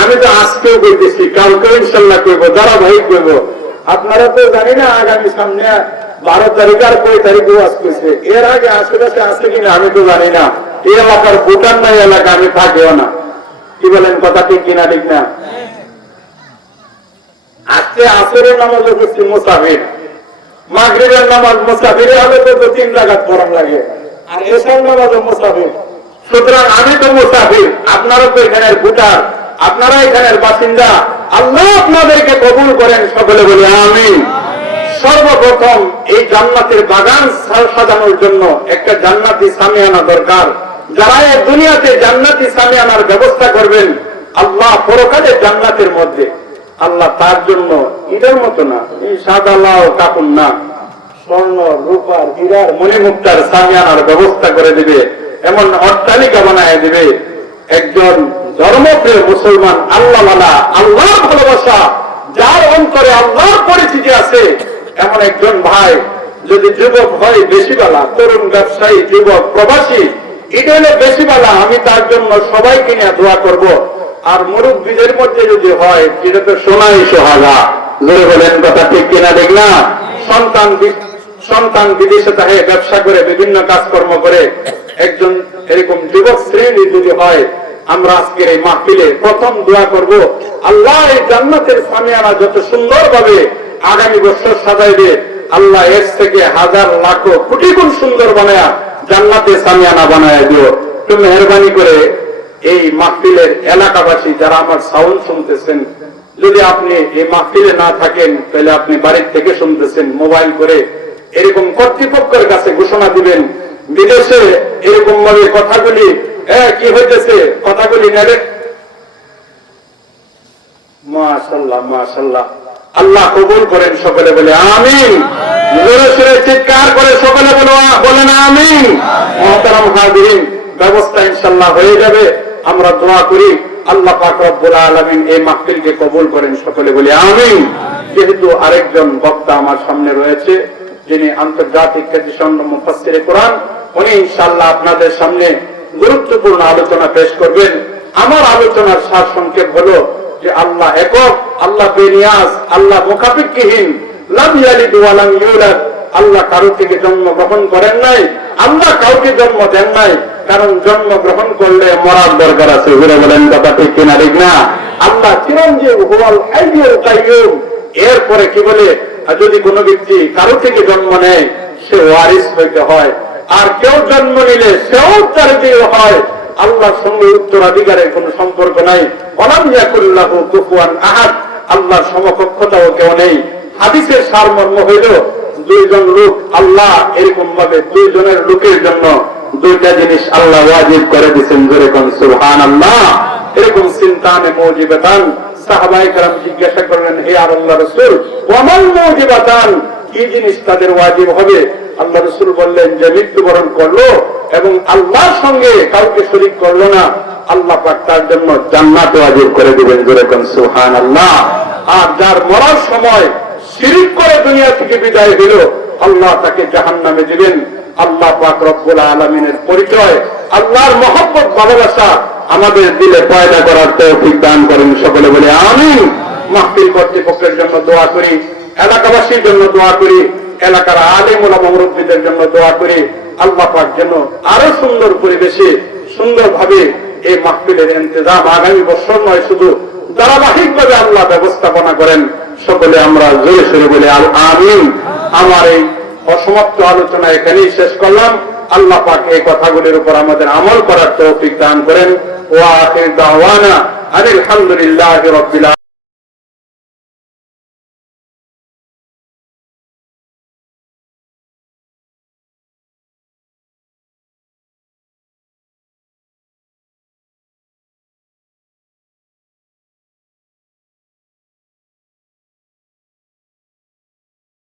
আমি তো আজকেও কইতেছি, কালকে ইনশাল্লাহ কইবো, ধারাবাহিক কইবো। আপনারা তো জানি না আগামী সামনে 12 তারিখ আর কয় তারিখ ওয়াজ কইছে, এর আগে আশেপাশে আছে কিনা আমি তো জানি না। এই এলাকার ভুটান নাই এলাকা আমি থাকিও না। কি বলেন কথা ঠিক কিনা ঠিক না? আজকে আসরের নামাজ হচ্ছে মুসাফির, মাগরিবের নামাজ মুসাফিরে হবে তো 3 রাকাত পড়ান লাগে, আর এশার নামাজও মুসাফির। সুতরাং আমি তো মুসাফির, আপনারা তো এখানের ভুটান, আপনারা এখানের বাসিন্দা। আল্লাহ আপনাদেরকে কবুল করেন, সকলে বলি আমিন। সর্বপ্রথম এই জান্নাতের বাগান সাজানোর জন্য একটা জান্নাতি সামিয়ানা দরকার। যারা এই দুনিয়াতে জান্নাতি সামিয়ানার ব্যবস্থা করবেন, আল্লাহ পরকালে জান্নাতের মধ্যে আল্লাহ তার জন্য ইটার মতো না, এই সাদা লাল কাপড় না, স্বর্ণ রূপার হীরার মণিমুক্তার সামিয়ানার ব্যবস্থা করে দিবে, এমন অট্টালিকা বানায় দিবে। একজন ধর্মপ্রিয় মুসলমান, আল্লাহওয়ালা, আল্লাহর ভালোবাসা যার অন্তরে আল্লাহর পরিচিতি আছে, এমন একজন ভাই যদি যুবক হয় বেশি বেলা, তরুণ ব্যবসায়ী, যুবক, প্রবাসী, এটা হলে বেশি বেলা, আমি তার জন্য সবাইকে নিয়ে দোয়া করব। আর মুরব্বীদের মধ্যে যদি হয়, এটা তো সোনাই সোহাগা। জোরে বলেন কথা ঠিক কিনা ঠিক না? সন্তান বিদেশে থাকে, ব্যবসা করে, বিভিন্ন কাজকর্ম করে, একজন এরকম যুবক শ্রেণী যদি হয়, আমরা আজকের এই মাহফিলে প্রথম দোয়া করব, আল্লাহ এই জান্নাতের সামিয়ানা যত সুন্দরভাবে আগামী বছর সাজাইবে, আল্লাহ এর থেকে হাজার লাখ কোটি গুণ সুন্দর বানায়া জান্নাতে সামিয়ানা বানায় দিও। একটু মেহরবানি করে এই মাহফিলের এলাকাবাসী যারা আমার সাউন্ড শুনতেছেন, যদি আপনি এই মাহফিলে না থাকেন তাহলে আপনি বাড়ির থেকে শুনতেছেন, মোবাইল করে এরকম কর্তৃপক্ষের কাছে ঘোষণা দিবেন, বিদেশে এরকম ভাবে কথাগুলি কি হইতেছে, কথাগুলি নেবে। মাশাআল্লাহ মাশাআল্লাহ, আল্লাহ কবুল করেন, সকলে বলে আমিন। জোরে সোরে চিৎকার করে সকলে বলেন আমিন। মুহতারাম হাজিরিন, ব্যবস্থা ইনশাআল্লাহ হয়ে যাবে। আমরা দোয়া করি আল্লাহ পাক রব্বুল আলামিন এই মাহফিলকে কবুল করেন, সকলে বলি আমিন। যেহেতু আরেকজন বক্তা আমার সামনে রয়েছে, যিনি আন্তর্জাতিক খ্যাতিসম্পন্ন মুফাসসিরে কোরআন, উনি ইনশাআল্লাহ আপনাদের সামনে গুরুত্বপূর্ণ আলোচনা পেশ করবেন। আমার আলোচনার সার সংক্ষেপ হলো যে আল্লাহ একক, আল্লাহ বেনিয়াজ, আল্লাহ মুখাপেক্ষীহীন, লাম ইয়ালিদ ওয়া লাম ইউলাদ। আল্লাহ কারো থেকে জন্ম গ্রহণ করেন নাই, আল্লাহ কাউকে জন্ম দেন নাই, কারণ জন্ম গ্রহণ করলে মরার দরকার আছে। ঘুরে বলেন কথা ঠিক কিনা ঠিক না? আল্লাহ চিরঞ্জীব, হুয়াল হাইয়ুল কাইয়ুম। এরপরে কি বলে, যদি কোনো ব্যক্তি কারো থেকে জন্ম নেয় সে ওয়ারিস হইতে হয়, আর কেউ জন্ম নিলে সেও উত্তরাধিকারী হয়। আল্লাহর সঙ্গে উত্তরাধিকারের কোন সম্পর্ক নাই। ওয়ালাম ইয়াকুল্লাহু কুফুয়ান আহাদ, আল্লাহর সমকক্ষতাও কেউ নেই। হাদিসের সারমর্ম হইল, 2 জন লোক, আল্লাহ এরকম ভাবে 2 জনের লোকের জন্য 2টা জিনিস আল্লাহ ওয়াজিব করে দিয়েছেন। জোরে কোন সুবহানাল্লাহ। এরকম চিন্তানে মৌজিবাতান, সাহাবায়ে কেরাম জিজ্ঞাসা করলেন, হে আল্লাহর রাসূল, ওয়ামাল মৌজিবাতান, কি জিনিস তাদের ওয়াজিব হবে? আল্লাহ রাসূল বললেন যে মৃত্যুবরণ করলো এবং আল্লাহর সঙ্গে কাউকে শরীক করলো না, আল্লাহ পাক তার জন্য জান্নাত ওয়াজিব করে দিবেন। জোরে কোন সুবহানাল্লাহ। আর যার মরার সময় শিরক করে দুনিয়া থেকে বিদায় দিল, আল্লাহ তাকে জাহান্নামে দিবেন। আল্লাহ পাক রব্বুল আলামিনের পরিচয়, আল্লাহর মহব্বত, ভালোবাসা আমাদের দিলে পয়দা করার তৌফিক দান করেন, সকলে বলে আমিন। মাহফিল কর্তৃপক্ষের জন্য দোয়া করি, এলাকাবাসীর জন্য দোয়া করি, এলাকার আলেম ওলামা মুরব্বীদের জন্য দোয়া করি। আল্লাহ পাক যেন আরো সুন্দর পরিবেশে সুন্দরভাবে এই মাহফিলের ইন্তজাম আগামী বছর নয়, শুধু ধারাবাহিকভাবে আল্লাহ ব্যবস্থাপনা করেন। সকলে আমরা জোরে সোরে বলে আমিন। আমার এই অসমাপ্ত আলোচনা এখানেই শেষ করলাম। আল্লাহ পাক এই কথাগুলির উপর আমাদের আমল করার তৌফিক দান করেন। ওয়া আখির দাওয়ানা আলহামদুলিল্লাহি রাব্বিল আলামিন।